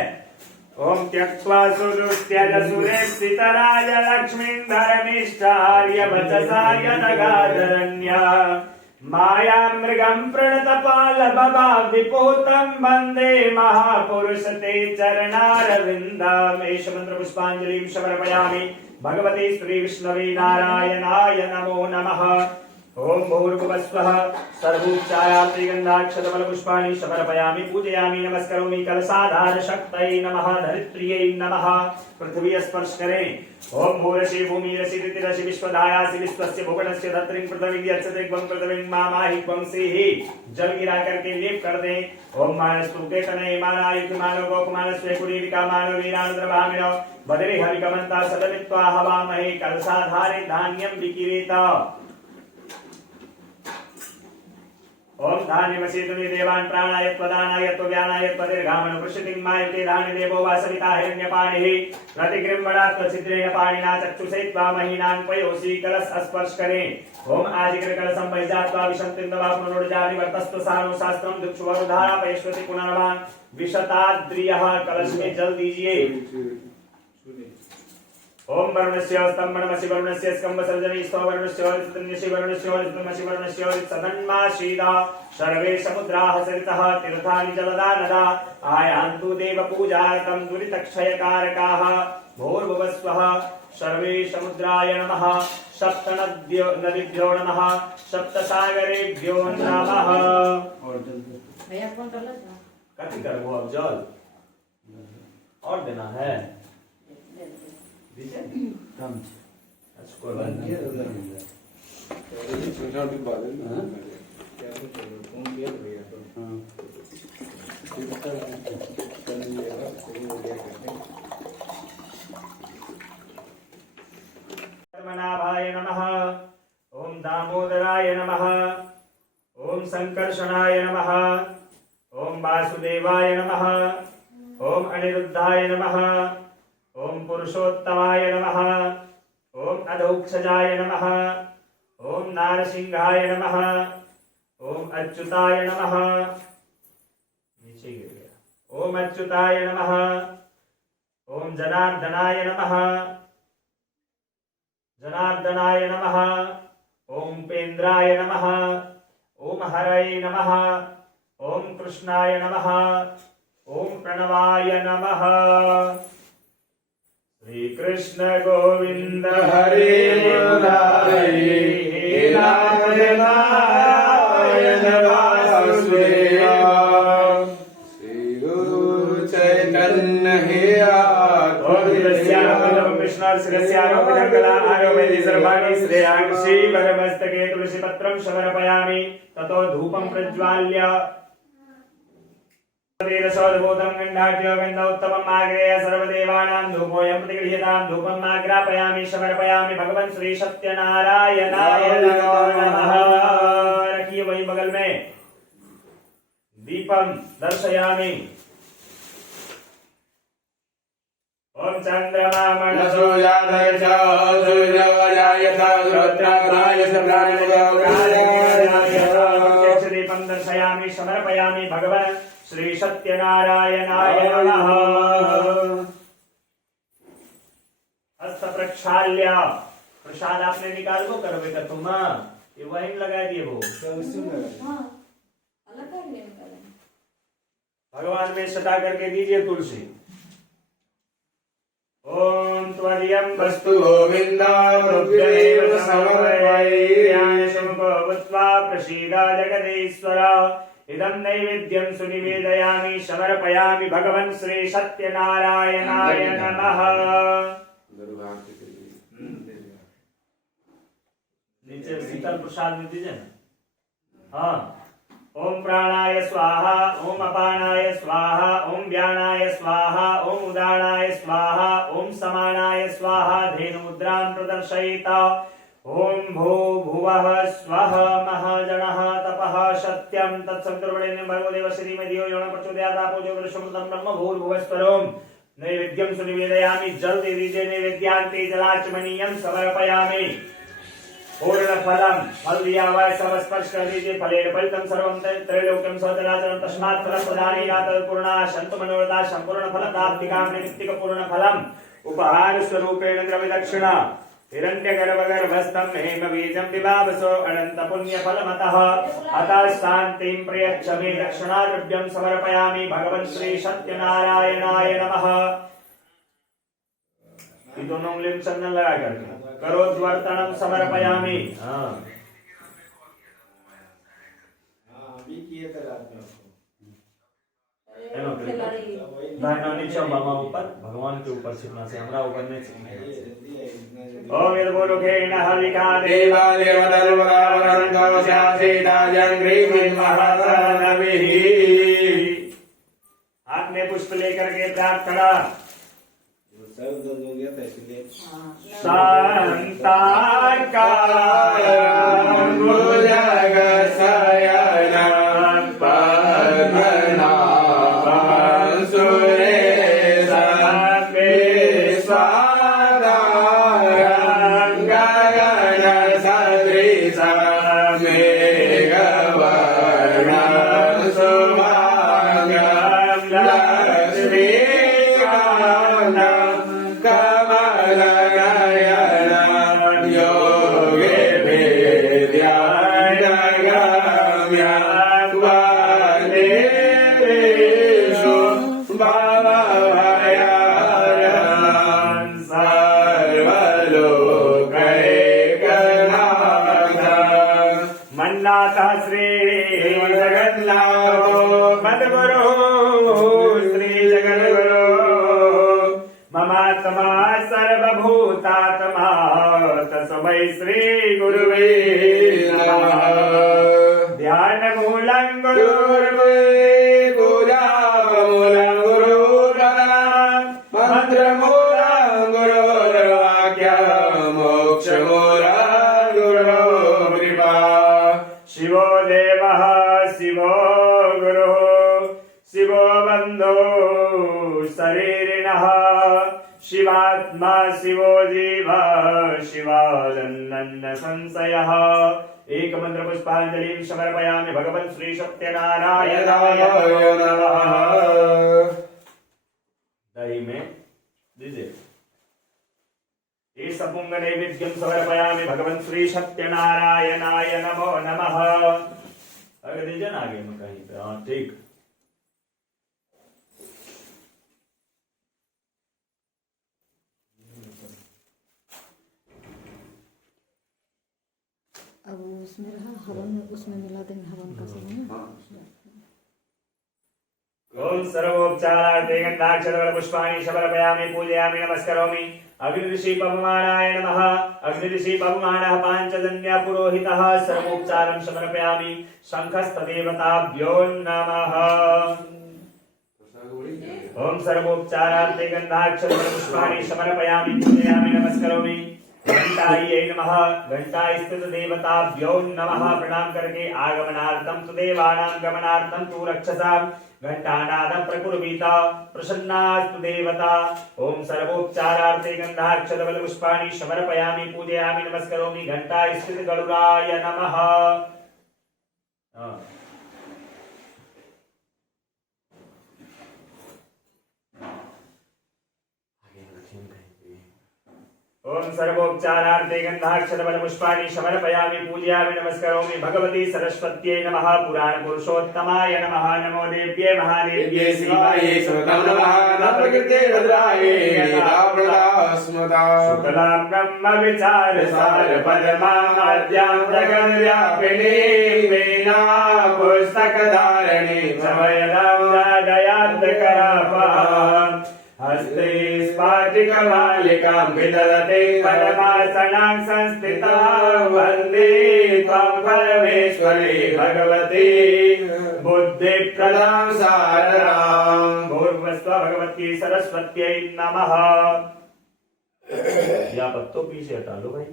ओम त्यक्त्वा सुदुस्त्यज सुरेप्सितराज लक्ष्मीं धर्मिष्ठार्य वचसा यदगाधरण्या माया मृगं प्रणतपाल बभा विपोत्रं वन्दे महापुरुष ते चरणारविन्दम्। एष मंत्र पुष्पाञ्जलिं समर्पयामि। भगवते श्री विष्णवे नारायणाय नमो नमः। ओम भूर्भुवस्वः सर्वोपचारार्थे गन्धाक्षतफलपुष्पाणि समर्पयामि पूजयामि नमस्करोमि। कलशाधार शक्तये नमः धरित्र्यै नमः। पृथ्वी स्पर्श करें। ओम भूरसि भूमिरसि ऋतिरसि विश्वधायासि विश्वस्य भुवनस्य धत्रिं पृथ्वी यच्छते त्वं पृथ्वीं मामाहि त्वं सेहि। जल गिरा करके लेप कर दें। ओम मानस्तुते तनये मानायुक् मानो गोपमानस्वे कुरीरिका मानो वीरानुद्रभामिनो बदरे हविकमन्ता सदमित्वा हवामहे। कलशाधारे धान्यं विकिरीत। ओम धान्यमसीतुनि देवान् प्राणाय त्वदानाय त्वव्यानाय त्वदीर्घामनुपृषितिं मायते धान्य देवो वा सविता हिरण्यपाणिः प्रतिगृह्मणात्वछिद्रेण पाणिना चक्षुषे त्वा महीनान् पयोषि कलश स्पर्श करे ओम आजिग्रकलशं वैजात्वा विशन्तिन्दवा पुनरुजानि वर्तस्तु सानो शास्त्रं दुक्षुवरुधारा पयश्वति पुनर्वान् विशताद्रियः कलश में जल दीजिए ओम वरुणस्य स्तंभनमसि वरुणस्य स्कंभसर्जनी स्तो वरुणस्य ऋतन्यसि वरुणस्य ऋतमसि वरुणस्य सदन्माशीदा सर्वे समुद्राः सरितः तीर्थानि जलदा नदा आयान्तु देव पूजार्थं दुरितक्षयकारकाः भूर्भुवस्वः सर्वे समुद्राय नमः सप्त नदीभ्यो नमः सप्त सागरेभ्यो नमः भैया कौन डाला था? कथी करबो अब जल और देना है दीजिए कम इसको बंद किया छोटा डिब्बा है हाँ? क्या तो फोन किया भैया तो हाँ पद्मनाभाय नमः ओम दामोदराय नमः ओम संकर्षणाय नमः ओम वासुदेवाय नमः ओम अनिरुद्धाय नमः ओम पुरुषोत्तमाय नमः ओम अधोक्षजाय नमः ओम नारसिंहाय नमः ओम अच्युताय नमः नीचे गिर गया ओम अच्युताय नमः ओम जनार्दनाय नमः जनार्दनाय नमः ओम पेन्द्राय नमः ओम हरये नमः ओम कृष्णाय नमः ओम प्रणवाय नमः श्री कृष्ण गोविंद हरे मुरारे हे नारायण वासुदेव श्री गुरु चैतन्य हे ओम विष्णु शिरस्यारोपणकला आरोपयति सर्वाणि श्रेयांसि वरमस्तके तुलसीपत्रं समर्पयामि ततो धूपं प्रज्वाल्य तेरसोदभूतं गण्डाढ्यो गन्धोत्तमम् आग्रेय सर्वदेवानां धूपोऽयं प्रतिगृह्यतां धूपम् आग्रापयामि समर्पयामि भगवन् श्री सत्यनारायणाय नमः। रखिए वही बगल में दीपम दर्शयामि। ओम चंद्रमा मनसो जातय च सूर्यवजाय च रुद्राय च प्रत्यक्ष दीपं दर्शयामि समर्पयामि भगवन् श्री सत्यनारायणाय नमः। हस्त प्रक्षाल्य प्रसाद आपने निकाल को करोगे का तुम ये वही लगा दिए वो हाँ अलग कर ले भगवान में सटा करके दीजिए तुलसी। ओम त्वदीयं वस्तु गोविन्दादेव समर्पयामि शंको भूत्वा प्रसीद जगदीश्वर इदं नैवेद्यं सुनिवेदयामि समर्पयामि भगवन् श्री सत्यनारायणाय नमः। नीचे शीतल प्रसाद में दीजिए ना। हाँ ओम प्राणाय स्वाहा ओम अपानाय स्वाहा ओम व्यानाय स्वाहा ओम उदानाय स्वाहा ओम समानाय स्वाहा धेनु मुद्रां प्रदर्शयित ओम भो भुवः स्वः महाजनः तपः सत्यं तत्सवितुर्वरेण्यं भर्गो देवस्य धीमहि धियो यो नः प्रचोदयात् आपोः ज्योतिषमृतं ब्रह्म भूर्भुवस्वरोम नैवेद्यं सुनिवेदयामि। जल दे दीजिए नैवेद्यान्ते जलाचमनीयं समर्पयामि। पूर्ण फलम फल दिया हुआ सब स्पर्श कर दीजिए। फलेन फलितं सर्वं त्रैलोक्यं सचराचरं तस्मात् फलं प्रदानेनात् पूर्णा सन्तु मनोरथा संपूर्ण फल प्राप्तिकामि नित्तिक पूर्ण फलम उपहार स्वरूपेण द्रव्य दक्षिणा हिरण्यगर्भगर्भस्थं हेम बीजं विभावसो अनंत पुण्य फलमतः अतः शान्तिं प्रयच्छ मे दक्षिणा द्रव्यं समर्पयामि भगवन् श्री सत्यनारायणाय नमः। ये दोनों उंगली में चंदन लगा करके करोद्वर्तनम समर्पयामि। हाँ अभी किए थे रात में दाहिना नीचे बामा ऊपर भगवान के ऊपर छिपना से हमरा ऊपर नहीं छिपना। ओम यद्भुलोकेन हविका देवा देवतर्वरावरन्तो स्यासीताजं ग्रीमिन् महासनभिः। हाथ में पुष्प लेकर के प्राप्त करा। सर दर्द हो गया था इसलिए शांताकार भुजग शयन वादेवेषु भावभयार्हन् सर्वलोकैकनाथ मन्नाथः श्री जगन्नाथो मद्गुरो श्री जगद्गुरो ममात्मा सर्वभूतात्मा तस्मै श्री गुरुवे नमः ध्यान मूलं गुरुर्मूलं मंत्रमूलं गुरुर्वाक्यं मोक्षमूलं गुरुर्कृपा शिवो देवः शिवो गुरुः शिवो बन्धो शरीरिणः शिवात्मा शिवो जीव शिवानन्दन संशयः एक मंत्र पुष्पांजलि समर्पयामि भगवन् श्री सत्यनारायणाय नमः। दही में दीजिए सपुंग नैवेद्यं समर्पयामि भगवन् श्री सत्यनारायणाय नमो नमः। अगर दीजिए ना आगे में कहीं पे हाँ ठीक। अब उसमें रहा हवन, उसमें मिला देंगे हवन का समय ना। ओम सर्वोपचारार्थे गन्धाक्षरवल पुष्पाणि समर्पयामि पूजयामि नमस्करोमि। अग्निऋषि पवमानाय नमः। अग्निऋषि पवमानः पाञ्चजन्य पुरोहितः सर्वोपचारं समर्पयामि। शङ्खस्तदेवताभ्यो नमः। ओम सर्वोपचारार्थे गन्धाक्षरवल पुष्पाणि समर्पयामि पूजयामि नमस्करोमि। घंटायै नमः। घंटास्थित देवताभ्यो नमः। प्रणाम करके आगमनार्थं तु देवानां गमनार्थं तु रक्षसां घंटानाद प्रकुर्वीत प्रसन्नास्तु देवता। ओम सर्वोपचारार्थे गन्धाक्षरवल पुष्पाणि समर्पयामि पूजयामि नमस्करोमि। घंटास्थित गरुडाय नमः। ओम सर्वोपचारार्थे गन्धाक्षरवल पुष्पाणि समर्पयामि पूजयामि नमस्करोमि। भगवती सरस्वत्यै नमः। पुराण पुरुषोत्तमाय नमः। नमो देव्ये महादेव्ये शिवायै सुतम नमः नवकृते भद्रायै स्मृता शुक्लां ब्रह्म विचार सार पदमाद्यां जगद्व्यापिनीं वीणा पुस्तकधारिणीं समयदां जाडयान्तकरापाम् हस्ते स्फाटिकमालिकां विदधते परमासनां संस्थितां वन्दे त्वां परमेश्वरी भगवती बुद्धिप्रदां सारदां। भूर्भुवस्सुः भगवती सरस्वत्यै नमः। या पत्तों पीछे हटा लो भाई।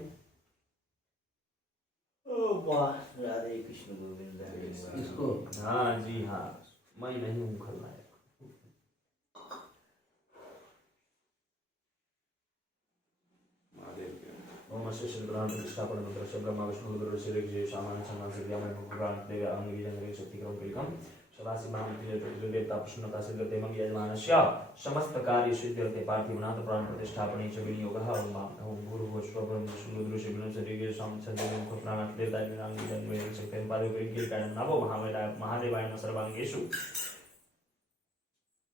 राधे कृष्ण गोविंद हरे कृष्ण। इसको हाँ जी हाँ, मैं नहीं हूँ खलनायक। ओम श्रीग्रहण प्रतिष्ठापन मंत्र से ब्रह्मा विष्णु रुद्र श्री जय सामान समान से ज्ञान भगवान देव अंगी जंगे शक्ति क्रम कलिकम सदासि महामंत्री देवता प्रसन्नता सिद्धते मंग यजमानस्य समस्त कार्य सिद्धते पार्थिवनाथ प्राण प्रतिष्ठापने च विनियोगः। ओम भूर्भुवः स्वः ब्रह्म विष्णु रुद्र श्री जय सामान मुख प्राण देवता अंगी जंगे शक्ति पार्वती कायम नमो महादेवाय नमः सर्वांगेषु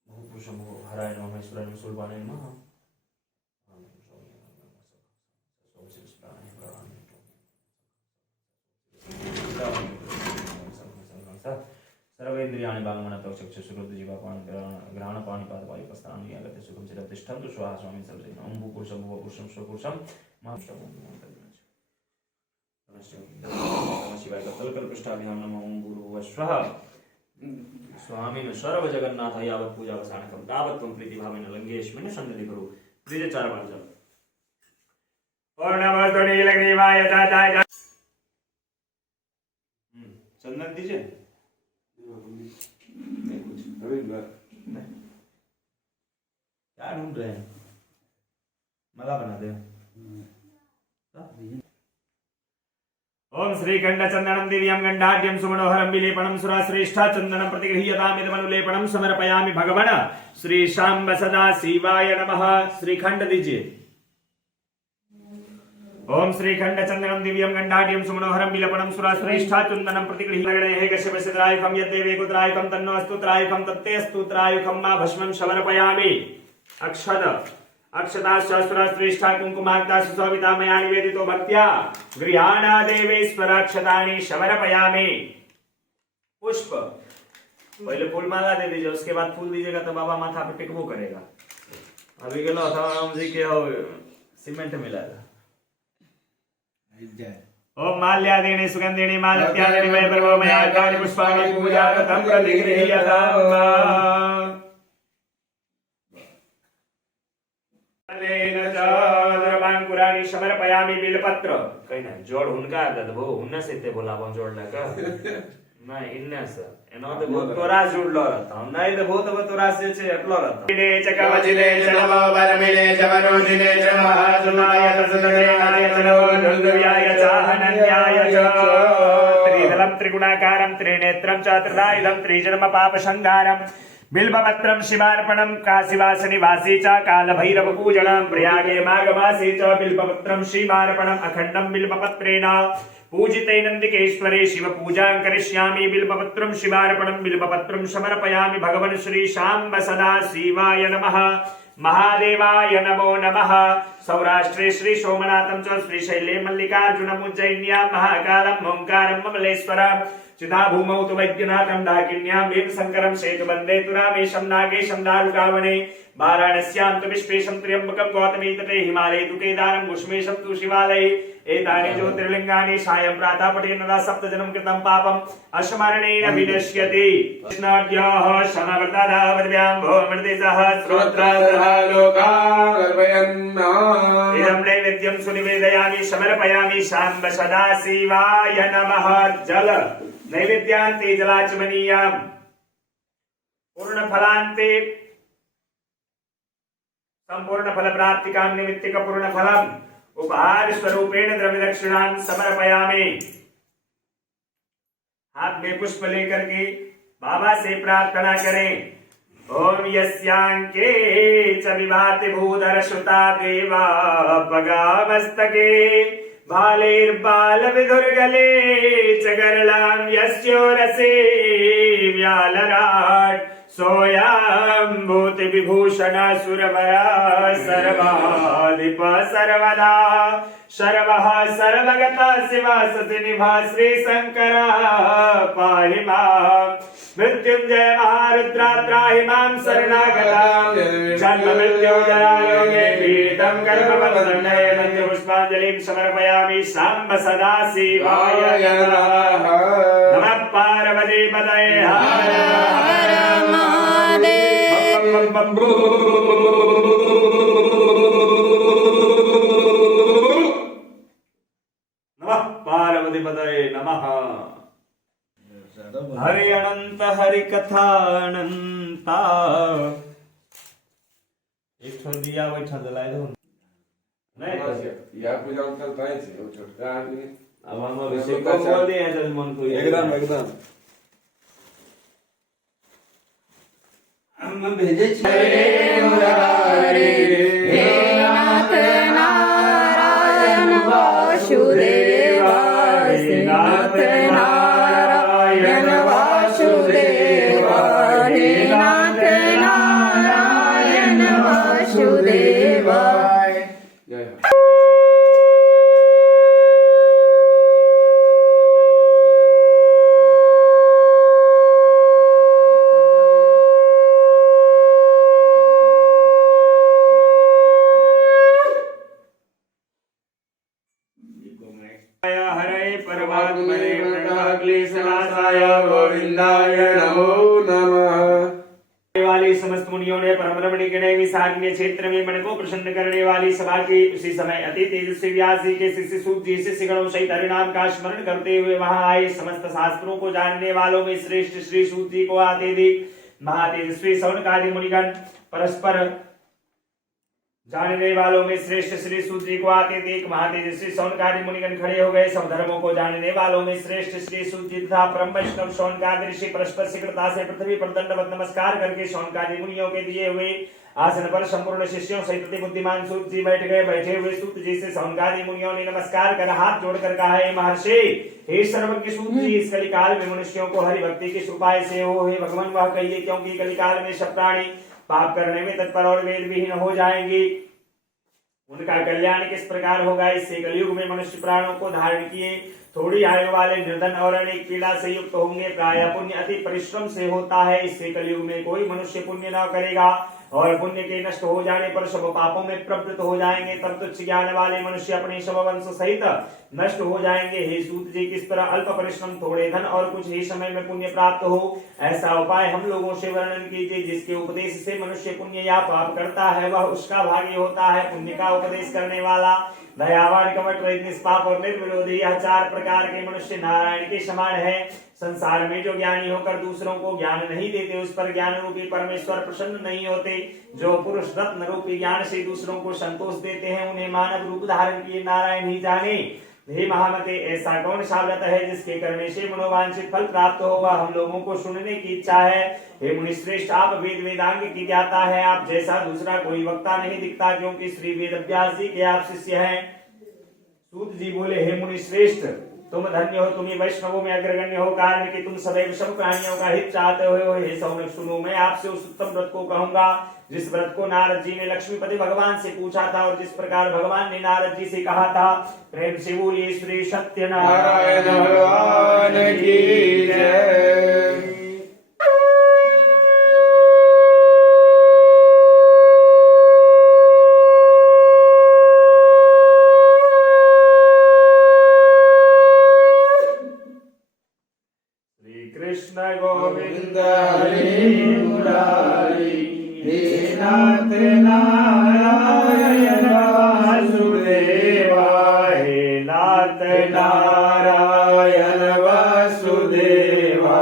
भूपुरुषं हराय नमः महेश्वराय नमः शूलपाणाय नमः। सर्वेन्द्रियाणि वाङ्मनः चक्षुश्रोत्रजिह्वापान घ्राणपाणिपाद वायुपस्थानि आगत्य सुखं चिरतिष्ठन्तु स्वाहा स्वामी सर्वजन। ओम भूपुरुषं भुवपुरुषं स्वपुरुषं शिवाय कल्पलपृष्ठाभ्यां नमः। ओम गुरुभुवः स्वः स्वामी सर्वजगन्नाथ यावत् पूजावसानकं तावत् त्वं प्रीतिभावेन लङ्घेष्मिन् सन्निधि कुरु। प्रीति 4 बार जप। ओम नमः नीलग्रीवाय दाताय। चंदन दीजिए। क्या ढूंढ रहे हैं? मला बना दे। ओम श्रीकंठ चंदनम दिव्यम गंडाढ्यम सुमनोहरम विलेपनम सुराश्रेष्ठा चंदनम प्रतिगृह्यतामिदमनुलेपनम समर्पयामि भगवन् श्री शांब सदा शिवाय नमः। श्रीखंड दीजिए। ओम श्रीखंड चंदनम दिव्यम गंडाढ्यम सुमनोहरम विलपणम सुराश्रेष्ठा चंदनम प्रतिगृहीलगणे कश्यपस्यत्रायुखम यद्देवे कुत्रायुखम तन्नो अस्तुत्रायुखम तत्ते अस्तुत्रायुखम मा भस्मं शमर्पयामि अक्षत अक्षता शास्त्राश्रेष्ठा कुंकुमाक्ता सुशोभिता मया निवेदितो भक्त्या गृहाणा देवेश्वराक्षतानि शमर्पयामि पुष्प पहले फूल माला दे दीजिए उसके बाद फूल दीजिएगा तो बाबा माथा पे टिकबो करेगा अभी गेलो राम जी के सीमेंट मिलाएगा ओम माल्यादेने सुगंधिने मालत्यादेने मय परमो मया कानि पुष्पाणि पूजार्थं प्रतिगृह्यताम् अनेन च द्रवांकुराणि समर्पयामि बिलपत्र कहीं ना जोड़ हुनका दद भो हुन्ना से ते बोलाबो जोड़ लगा नहीं इन्ने से एनो तो बहुत तोरा जुड़लो रहता नहीं तो बहुत तोरा से એટલો रहता दिने च कवचिने च नमो परमिने च मनोदिने च महासुनाय तसदनाय च नमो दुर्गव्याय च हनन्याय च त्रिदलं त्रिगुणाकारं त्रिनेत्रं च त्रिदायुधं त्रिजन्म पापसंहारं बिल्बपत्रं शिवार्पणं काशीवासनिवासी च कालभैरवपूजनं प्रयागे माघमासे च बिल्बपत्रं शिवार्पणम् अखण्डं बिल्बपत्रेण पूजिते नंदिकेश्वरे शिव पूजां करिष्यामि बिल्बपत्रं शिवार्पणं बिल्बपत्रं समर्पयामि भगवन् श्री शाम्ब सदा शिवाय नमः महादेवाय नमो नमः सौराष्ट्रे श्री सोमनाथं च श्रीशैले मल्लिकार्जुनम् उज्जयिन्यां महाकालं ओंकारं ममलेश्वरं चिता भूमौ तु वैद्यनाथं डाकिन्यां भीमशंकरं सेतुबन्धे तु रामेशं नागेशं दारुकावने वाराणस्यां तु विश्वेशं त्र्यम्बकं गौतमी तटे हिमालये तु केदारं कुष्मेशं तु शिवालये एतानि ज्योतिर्लिंगानि सायं प्रातः पठेन सप्तजनं कृतं पापम् अस्मरणेन विनश्यति कृष्णाद्याः समवर्तदावद्भ्यां भोमृते सहस्रोत्राः लोकाः कल्पयन्ना इदं नैवेद्यं सुनिवेदयामि समर्पयामि शाम्ब सदा शिवाय नमः जल नैवेद्यान्ते जलाचमनीयां पूर्णफलान्ते संपूर्ण फल प्राप्ति काम निमित्तिक पूर्ण फलम उपहार स्वरूपेण द्रव्य दक्षिणां समर्पयामि हाथ में पुष्प लेकर के बाबा से प्रार्थना करें ओम यस्यांके च विभाति भूधर श्रुता देवा पगामस्तके बालेर्बाल विधुर्गले च गरलां यस्योरसे व्यालराट सोयां भूति विभूषण सुरवरा सर्वाधिप सर्वदा सर्वः सर्वगता शिवा सतिनिभा श्री शंकर पाहि मां मृत्युंजय महारुद्रा त्राहि मां शरणागतां जन्म मृत्युजरायोगे पीडितं गर्भवदनये मन्त्रपुष्पाञ्जलिं समर्पयामि शाम्ब सदा शिवाय नमः पार्वती पतये हर हर नमः पार्वती पतये नमः हरि अनंत हरि कथा अनंता एक ठो दिया वो ठो जलाए दो नहीं या पूजा चलता है से छोटा आदमी अब हम अभिषेक को बोल दिए हैं जब मन को एकदम एकदम हम भेजे छे मुरारी हे नाथ नारायण वासुदेवा नाथ नारायण वासुदेवा हे नाथ नारायण वासुदेवा जय हरे परमात्मने प्रणवाक्लेशनाशाय गोविंदाय नमो नमः वाली समस्त मुनियों ने परम रमणी गणे विसारण्य क्षेत्र में मन को प्रसन्न करने वाली सभा की उसी समय अति तेजस्वी व्यास जी के शिष्य सूत जी शिष्य गणों सहित हरिनाम का स्मरण करते हुए वहां आए समस्त शास्त्रों को जानने वालों में श्रेष्ठ श्री सूत जी को आते देख महातेजस्वी सौनकादि मुनिगण परस्पर जानने वालों में श्रेष्ठ श्री सूत जी को आते देख महातेजस्वी शौनकादि मुनिगण खड़े हो गए। सब धर्मों को जानने वालों में श्रेष्ठ श्री सूत जी तथा परम वैष्णव शौनकादि ऋषि परस्पर शीघ्रता से पृथ्वी पर दंडवत नमस्कार करके शौनकादि मुनियों के दिए हुए आसन पर संपूर्ण शिष्यों सहित अति बुद्धिमान सूत जी बैठ गए। बैठे हुए सूत जी से शौनकादि मुनियों ने नमस्कार कर हाथ जोड़कर कहा, हे महर्षि, हे सर्वज्ञ सूत जी, इस कलिकाल में मनुष्यों को हरि भक्ति की कृपा से हो। हे भगवान वह कहिए, क्योंकि कलिकाल में सब प्राणी पाप करने में तत्पर और वेद विहीन हो जाएंगे। उनका कल्याण किस प्रकार होगा? इससे कलयुग में मनुष्य प्राणों को धारण किए थोड़ी आयु वाले निर्धन और अनेक पीड़ा से युक्त होंगे। प्राय पुण्य अति परिश्रम से होता है। इससे कलयुग में कोई मनुष्य पुण्य न करेगा और पुण्य के नष्ट हो जाने पर सब पापों में प्रवृत्त हो जाएंगे। तब तुच्छ ज्ञान वाले मनुष्य अपने शव वंश सहित नष्ट हो जाएंगे। हे सूत जी, किस तरह अल्प परिश्रम, थोड़े धन और कुछ ही समय में पुण्य प्राप्त हो, ऐसा उपाय हम लोगों से वर्णन कीजिए। जिसके उपदेश से मनुष्य पुण्य या पाप करता है वह उसका भागी होता है। पुण्य का उपदेश करने वाला, दयावान, कपट रहित, निष्पाप और निर्विरोधी, यह चार प्रकार के मनुष्य नारायण के समान है। संसार में जो ज्ञानी होकर दूसरों को ज्ञान नहीं देते, उस पर ज्ञान रूपी परमेश्वर प्रसन्न नहीं होते। जो पुरुष रत्न रूपी ज्ञान से दूसरों को संतोष देते हैं, उन्हें मानव रूप धारण किए नारायण ही जाने। हे महामते, ऐसा कौन सा व्रत है जिसके करने से मनोवांछित फल प्राप्त होगा? हम लोगों को सुनने की इच्छा है। हे मुनि श्रेष्ठ, आप वेद वेदांग की ज्ञाता है। आप जैसा दूसरा कोई वक्ता नहीं दिखता, क्योंकि श्री वेद व्यास जी के आप शिष्य हैं। सूत जी बोले, हे मुनि श्रेष्ठ, तुम धन्य हो, तुम वैष्णवों में अग्रगण्य हो, कारण कि तुम सदैव सब प्राणियों का हित चाहते हो। हे सौनक, सुनो, मैं आपसे उस उत्तम व्रत को कहूंगा जिस व्रत को नारद जी ने लक्ष्मीपति भगवान से पूछा था और जिस प्रकार भगवान ने नारद जी से कहा था। प्रेम से बोलिए श्री सत्यनारायण भगवान की जय। कृष्ण गोविंद हरे मुरारी, हे नाथ नारायण वासुदेवा, हे नाथ नारायण वासुदेवा,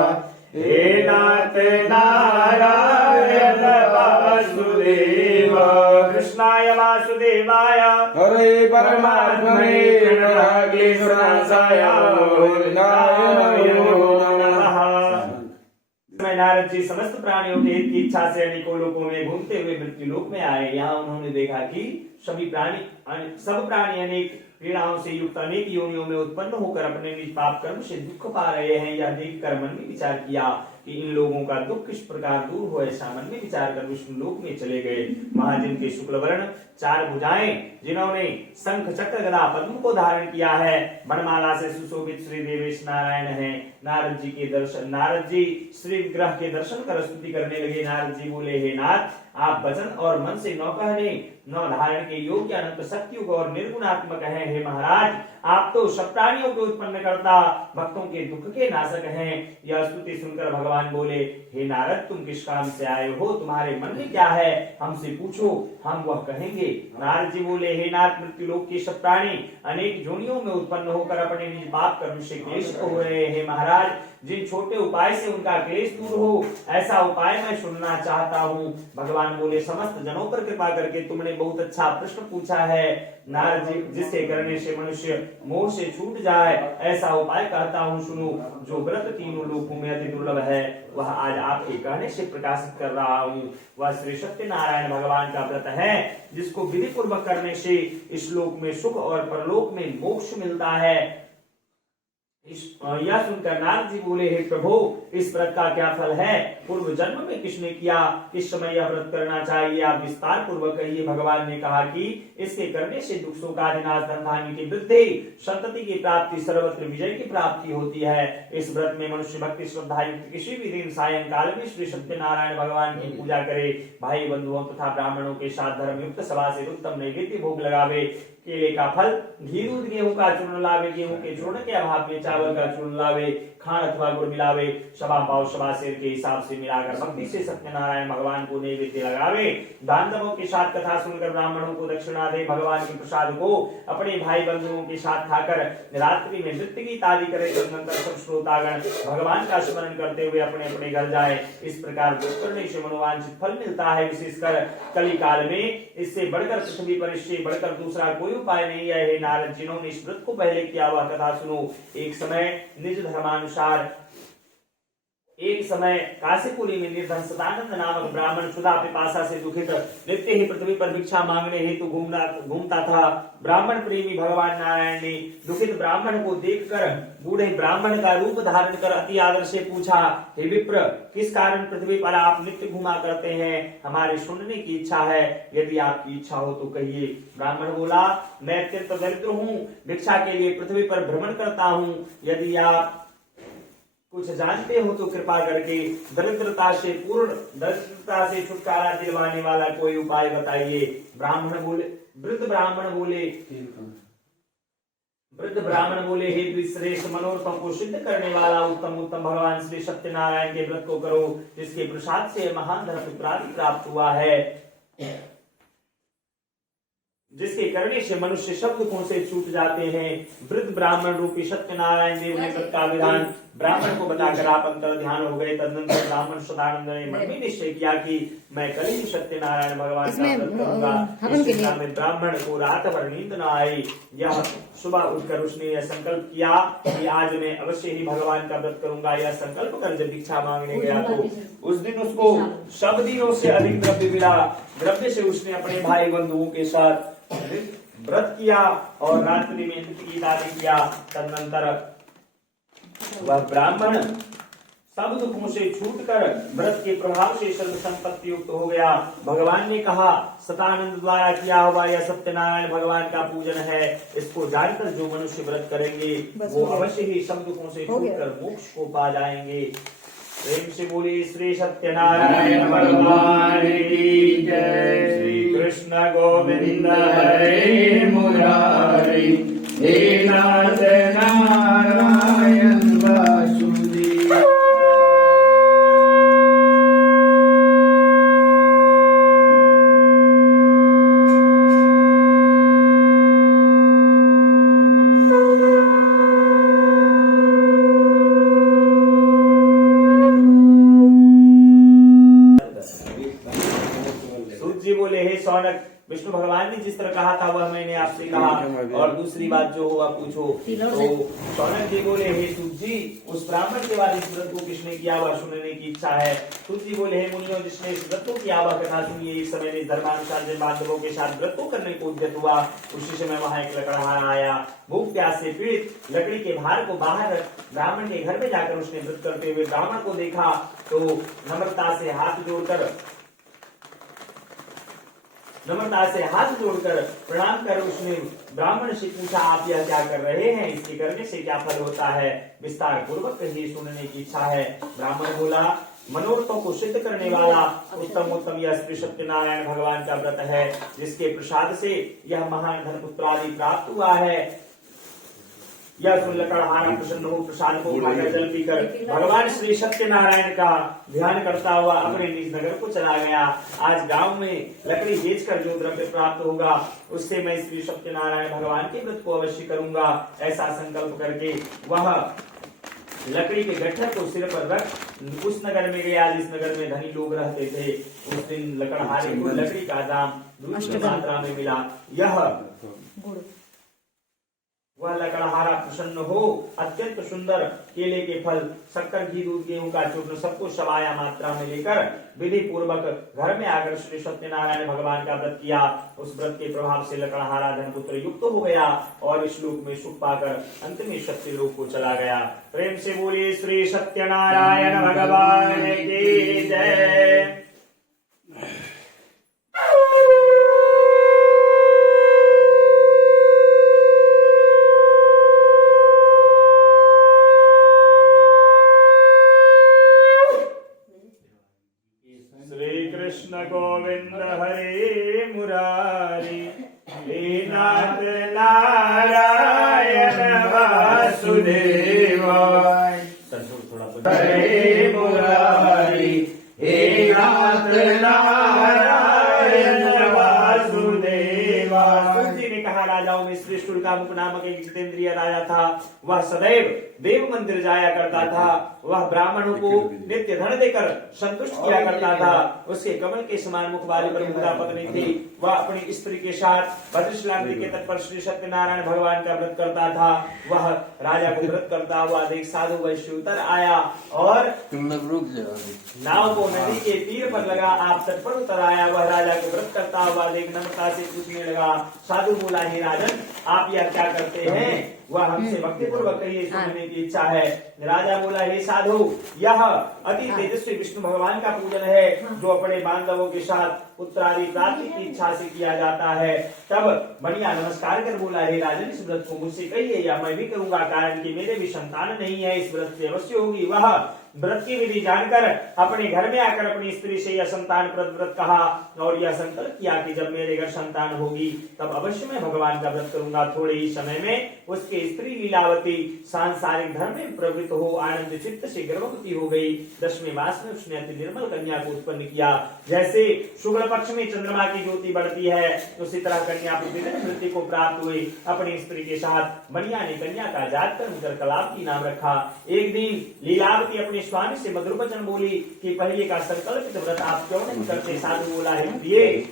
हे नाथ नारायण वासुदेवा। कृष्णाय वासुदेवाय हरे परमात्मने प्रणनाग्लेश्वराय नारद जी समस्त प्राणियों के हित की इच्छा से अनेकों लोकों में घूमते हुए मृत्यु लोक में आए। यहाँ उन्होंने देखा कि सब प्राणी अनेक पीड़ाओं से युक्त अनेक योनियों में उत्पन्न होकर अपने निज पाप कर्म से दुख पा रहे हैं। यह देखकर मन में विचार किया कि इन लोगों का दुख किस प्रकार दूर हो। ऐसा मन में विचार कर विष्णु लोक में चले गए। वहां जिनके शुक्ल वर्ण, चार भुजाएं, जिन्होंने शंख चक्र गदा पद्म को धारण किया है, वनमाला से सुशोभित श्री देवेश नारायण है। नारद जी श्री विग्रह के दर्शन कर स्तुति करने लगे। नारद जी बोले, हे नाथ, आप वचन और मन से न कहने न धारण के योग्य अनंत शक्तियुग और निर्गुणात्मक हैं। हे महाराज, आप तो सब प्राणियों को उत्पन्न करता, भक्तों के दुख के नाशक हैं। यह स्तुति सुनकर भगवान बोले, हे नारद, तुम किस काम से आए हो? तुम्हारे मन में क्या है? हमसे पूछो, हम वह कहेंगे। नारद जी बोले, हे नाथ, मृत्यु लोक के सब प्राणी अनेक जोनियों में उत्पन्न होकर अपने निज पाप कर्म से क्लेशित हो रहे हैं। महाराज, जिन छोटे उपाय से उनका क्लेश दूर हो, ऐसा उपाय मैं सुनना चाहता हूँ। भगवान बोले, समस्त जनों पर कृपा करके तुमने बहुत अच्छा प्रश्न पूछा है नारद जी, जिसके करने से मनुष्य मोह से छूट जाए, ऐसा उपाय कहता हूँ, सुनो। जो व्रत तीनों लोकों में अति दुर्लभ है, वह आज आपके कहने से प्रकाशित कर रहा हूँ। वह श्री सत्यनारायण भगवान का व्रत है, जिसको विधि पूर्वक करने से इस लोक में सुख और परलोक में मोक्ष मिलता है। यह सुनकर नारद जी बोले, हे प्रभु, इस व्रत का क्या फल है? पूर्व जन्म में किसने किया? किस समय यह व्रत करना चाहिए? आप विस्तार पूर्वक कहिए। भगवान ने कहा कि इसके करने से दुख शोकादिनाश, धन धान्य की वृद्धि, संतति की प्राप्ति, सर्वत्र विजय की प्राप्ति होती है। इस व्रत में मनुष्य भक्ति श्रद्धा युक्त किसी भी दिन सायंकाल में श्री सत्यनारायण भगवान की पूजा करे, भाई बंधुओं तथा ब्राह्मणों के साथ धर्म युक्त सभा से उत्तम नैवेद्य भोग लगावे, केले का फल, घी दूध गेहूं का चूर्ण लावे, गेहूं के चूर्ण के अभाव में चावल का चूर्ण लावे, खांड अथवा गुड़ मिलावे, सवा पाव सवा शेर के हिसाब से मिलाकर भक्ति से सत्यनारायण भगवान को नैवेद्य लगावे, दान दमों के साथ कथा सुनकर ब्राह्मणों को दक्षिणा दे, भगवान के प्रसाद को अपने भाई बंधुओं के साथ खाकर रात्रि में नृत्य गीत आदि करे, तदनंतर सब श्रोतागण भगवान का स्मरण करते हुए अपने अपने घर जाए। इस प्रकार करने से मनोवांछित फल मिलता है। विशेषकर कली काल में इससे बढ़कर पृथ्वी पर इससे बढ़कर दूसरा कोई उपाय नहीं है। हे नारद, जिन्होंने इस व्रत को पहले किया हुआ कथा सुनो। एक समय निज धर्मानुसार एक समय काशीपुरी में निर्धन सदानंद नामक ब्राह्मण क्षुधा पिपासा से दुखित नित्य ही पृथ्वी पर भिक्षा मांगने हेतु घूमता था। ब्राह्मण प्रेमी भगवान नारायण ने दुखित ब्राह्मण को देखकर बूढ़े ब्राह्मण का रूप धारण कर अति आदर से पूछा, हे विप्र, किस कारण पृथ्वी पर आप नित्य घुमा करते हैं? हमारे सुनने की इच्छा है, यदि आपकी इच्छा हो तो कहिए। ब्राह्मण बोला, मैं अत्यंत दरिद्र हूँ, भिक्षा के लिए पृथ्वी पर भ्रमण करता हूँ। यदि आप कुछ जानते हो तो कृपा करके दरिद्रता से छुटकारा दिलवाने वाला कोई उपाय बताइए। वृद्ध ब्राह्मण बोले, हे श्रेष्ठ, मनोरथों को सिद्ध करने वाला उत्तम भगवान श्री सत्यनारायण के व्रत को करो, जिसके प्रसाद से महान धर्म प्राप्त हुआ है, जिसके करने से मनुष्य सब दुखों से छूट जाते हैं। वृद्ध ब्राह्मण रूपी सत्यनारायण देव ने व्रत का विधान ब्राह्मण को बताकर आप अंतर ध्यान हो गए। तदनंतर ब्राह्मण सदानंद ने मन में निश्चय किया कि मैं कल ही सत्यनारायण भगवान का व्रत करूंगा। में ब्राह्मण को रात भर नींद न आई। यह सुबह उठकर उसने यह संकल्प किया कि आज मैं अवश्य ही भगवान का व्रत करूंगा। यह संकल्प कर जब भिक्षा मांगने गया तो उस दिन उसको सब दिनों से अधिक द्रव्य मिला। द्रव्य से उसने अपने भाई बंधुओं के साथ व्रत किया और रात्रि में गीत आदि किया। तदनंतर वह ब्राह्मण सब दुखों से छूटकर व्रत के प्रभाव से सर्व संपत्ति युक्त हो गया। भगवान ने कहा, सतानंद द्वारा किया हुआ यह सत्यनारायण भगवान का पूजन है। इसको जानकर जो मनुष्य व्रत करेंगे वो अवश्य ही सब दुखों से छूटकर मोक्ष को पा जाएंगे। प्रेम से बोली श्री सत्यनारायण भगवान की जय। श्री कृष्ण गोविंद हरे मुरारी, हे नाथ नारायण वासुदेव। विष्णु भगवान ने जिस तरह कहा था वह मैंने आपसे कहा, और दूसरी बात जो हुआ पूछो। तो शौनक जी बोले, हे सूत जी, उस ब्राह्मण के बाद इस व्रत को किसने किया वह सुनने की इच्छा है। सूत जी बोले, हे मुनियों, जिसने इस व्रत को किया वह कथा सुनिए। इस समय में धर्मानुसार जिन बांधवों के साथ व्रत को करने को उद्यत हुआ, उसी समय वहां एक लकड़हारा आया। भूख प्यास से पीड़ित लकड़ी के भार को बाहर ब्राह्मण के घर में जाकर उसने व्रत करते हुए ब्राह्मण को देखा तो नम्रता से हाथ जोड़कर प्रणाम कर उसने ब्राह्मण से पूछा, आप यह क्या कर रहे हैं? इसके करने से क्या फल होता है? विस्तार पूर्वक कहिए, सुनने की इच्छा है। ब्राह्मण बोला, मनोरथों को सिद्ध करने वाला उत्तम यह श्री सत्यनारायण भगवान का व्रत है, जिसके प्रसाद से यह महान धन पुत्र आदि प्राप्त हुआ है। यह सुन लकड़हारा प्रसन्न हो प्रसाद को खाकर जल पीकर भगवान श्री सत्यनारायण का ध्यान करता हुआ अपने निज नगर को चला गया। आज गांव में लकड़ी बेचकर जो द्रव्य प्राप्त होगा उससे मैं श्री सत्यनारायण भगवान के व्रत को अवश्य करूंगा। ऐसा संकल्प करके वह लकड़ी के गट्ठर को सिर पर रख उस नगर में गया जिस नगर में धनी लोग रहते थे। उस दिन लकड़हारे को लकड़ी का दाम दूसरी मात्रा में मिला। वह लकड़हारा प्रसन्न हो अत्यंत सुंदर केले के फल, शक्कर, घी, दूध, गेहूं का चूर्ण सबको सवाया मात्रा में लेकर विधि पूर्वक घर में आकर श्री सत्यनारायण भगवान का व्रत किया। उस व्रत के प्रभाव से लकड़हारा धनपुत्र युक्त हो गया और इस लोक में सुख पाकर अंत में सत्य लोक को चला गया। प्रेम से बोलिए श्री सत्यनारायण भगवान की जय। कृष्ण गोविंद हरे मुरारी, हे नाथ नारायण वासुदेव। कामुक नामक एक जितेंद्रिय राजा था। वह सदैव देव मंदिर जाया करता था। वह ब्राह्मणों को नित्य धन देकर संतुष्ट किया करता था। उसके कमल के समान मुख वाली प्रमुखता पत्नी थी। वह अपनी स्त्री के साथ भद्रशिला नदी के तट पर श्री सत्यनारायण भगवान का व्रत करता था। वह राजा को व्रत करता हुआ देख साधु वैश्य उतर आया और नाव को नदी के तीर पर लगा आप तट पर उतर आया। वह राजा को व्रत करता हुआ देख नम्रता से पूछने लगा। साधु बोला, हे राजन, आप यह क्या करते हैं? वह हमसे भक्ति पूर्वक कहिए, सुनने की इच्छा है। राजा बोला, हे साधु, यह अति तेजस्वी विष्णु भगवान का पूजन है जो अपने बांधवों के साथ उत्तरादि प्राप्ति की इच्छा से किया जाता है। तब बढ़िया नमस्कार कर बोला, हे राजन, इस व्रत को मुझसे कहिए या मैं भी करूंगा, कारण कि मेरे भी संतान नहीं है। इस व्रत से अवश्य होगी। वह व्रत की विधि जानकर अपने घर में आकर अपनी स्त्री से यह संतान व्रत कहा और यह संकल्प किया कि जब मेरे घर संतान होगी तब अवश्य मैं भगवान का व्रत करूंगा। थोड़े ही समय में उसकी स्त्री लीलावती सांसारिक धर्म में प्रवृत्त हो आनंद चित्त से गर्भवती हो गई। 10वें मास में उसने अति निर्मल कन्या को उत्पन्न किया। जैसे शुक्ल पक्ष में चंद्रमा की ज्योति बढ़ती है, उसी तरह कन्या प्रतिदिन मृत्यु को प्राप्त हुई। अपनी स्त्री के साथ बढ़िया ने कन्या का जात कर उनकर कलावती नाम रखा। एक दिन लीलावती अपने स्वामी से मधुर वचन बोली कि पहले का संकल्पित व्रत आप क्यों नहीं करते? साधु बोला, हे प्रिय,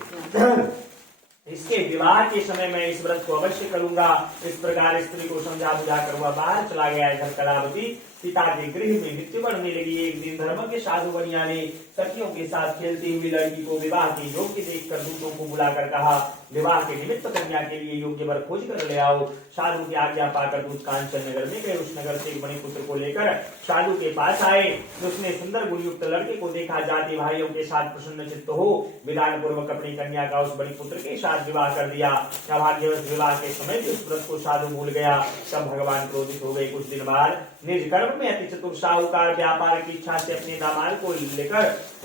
इसके विवाह के समय मैं इस व्रत को अवश्य करूंगा। इस प्रकार स्त्री को समझा बुझा कर वह बाहर चला गया। इधर कलावती पिता के गृह में मृत्यु बढ़ने लगी। एक दिन धर्म के साधु बनिया ने सखियों के साथ खेलती हुई लड़की को विवाह के योग्य देखकर दूतों को बुलाकर कहा, विवाह के निमित्त कन्या के लिए योग्य वर खोज कर ले आओ। साधु की आज्ञा पाकर दूत कांचन नगर में गए। उस नगर से एक मणिपुत्र को लेकर साधु के पास आए। उसने सुंदर गुणयुक्त लड़के को देखा। जाति भाइयों के साथ प्रसन्न चित्त हो विधान पूर्वक अपनी कन्या का उस मणिपुत्र के साथ विवाह कर दिया। अभाग्यवश विवाह के समय उस व्रत को साधु भूल गया। तब भगवान क्रोधित हो गए। कुछ दिन बाद निज कर्म में अति चतुर साहूकार व्यापार की इच्छा से अपने दामाद को लेकर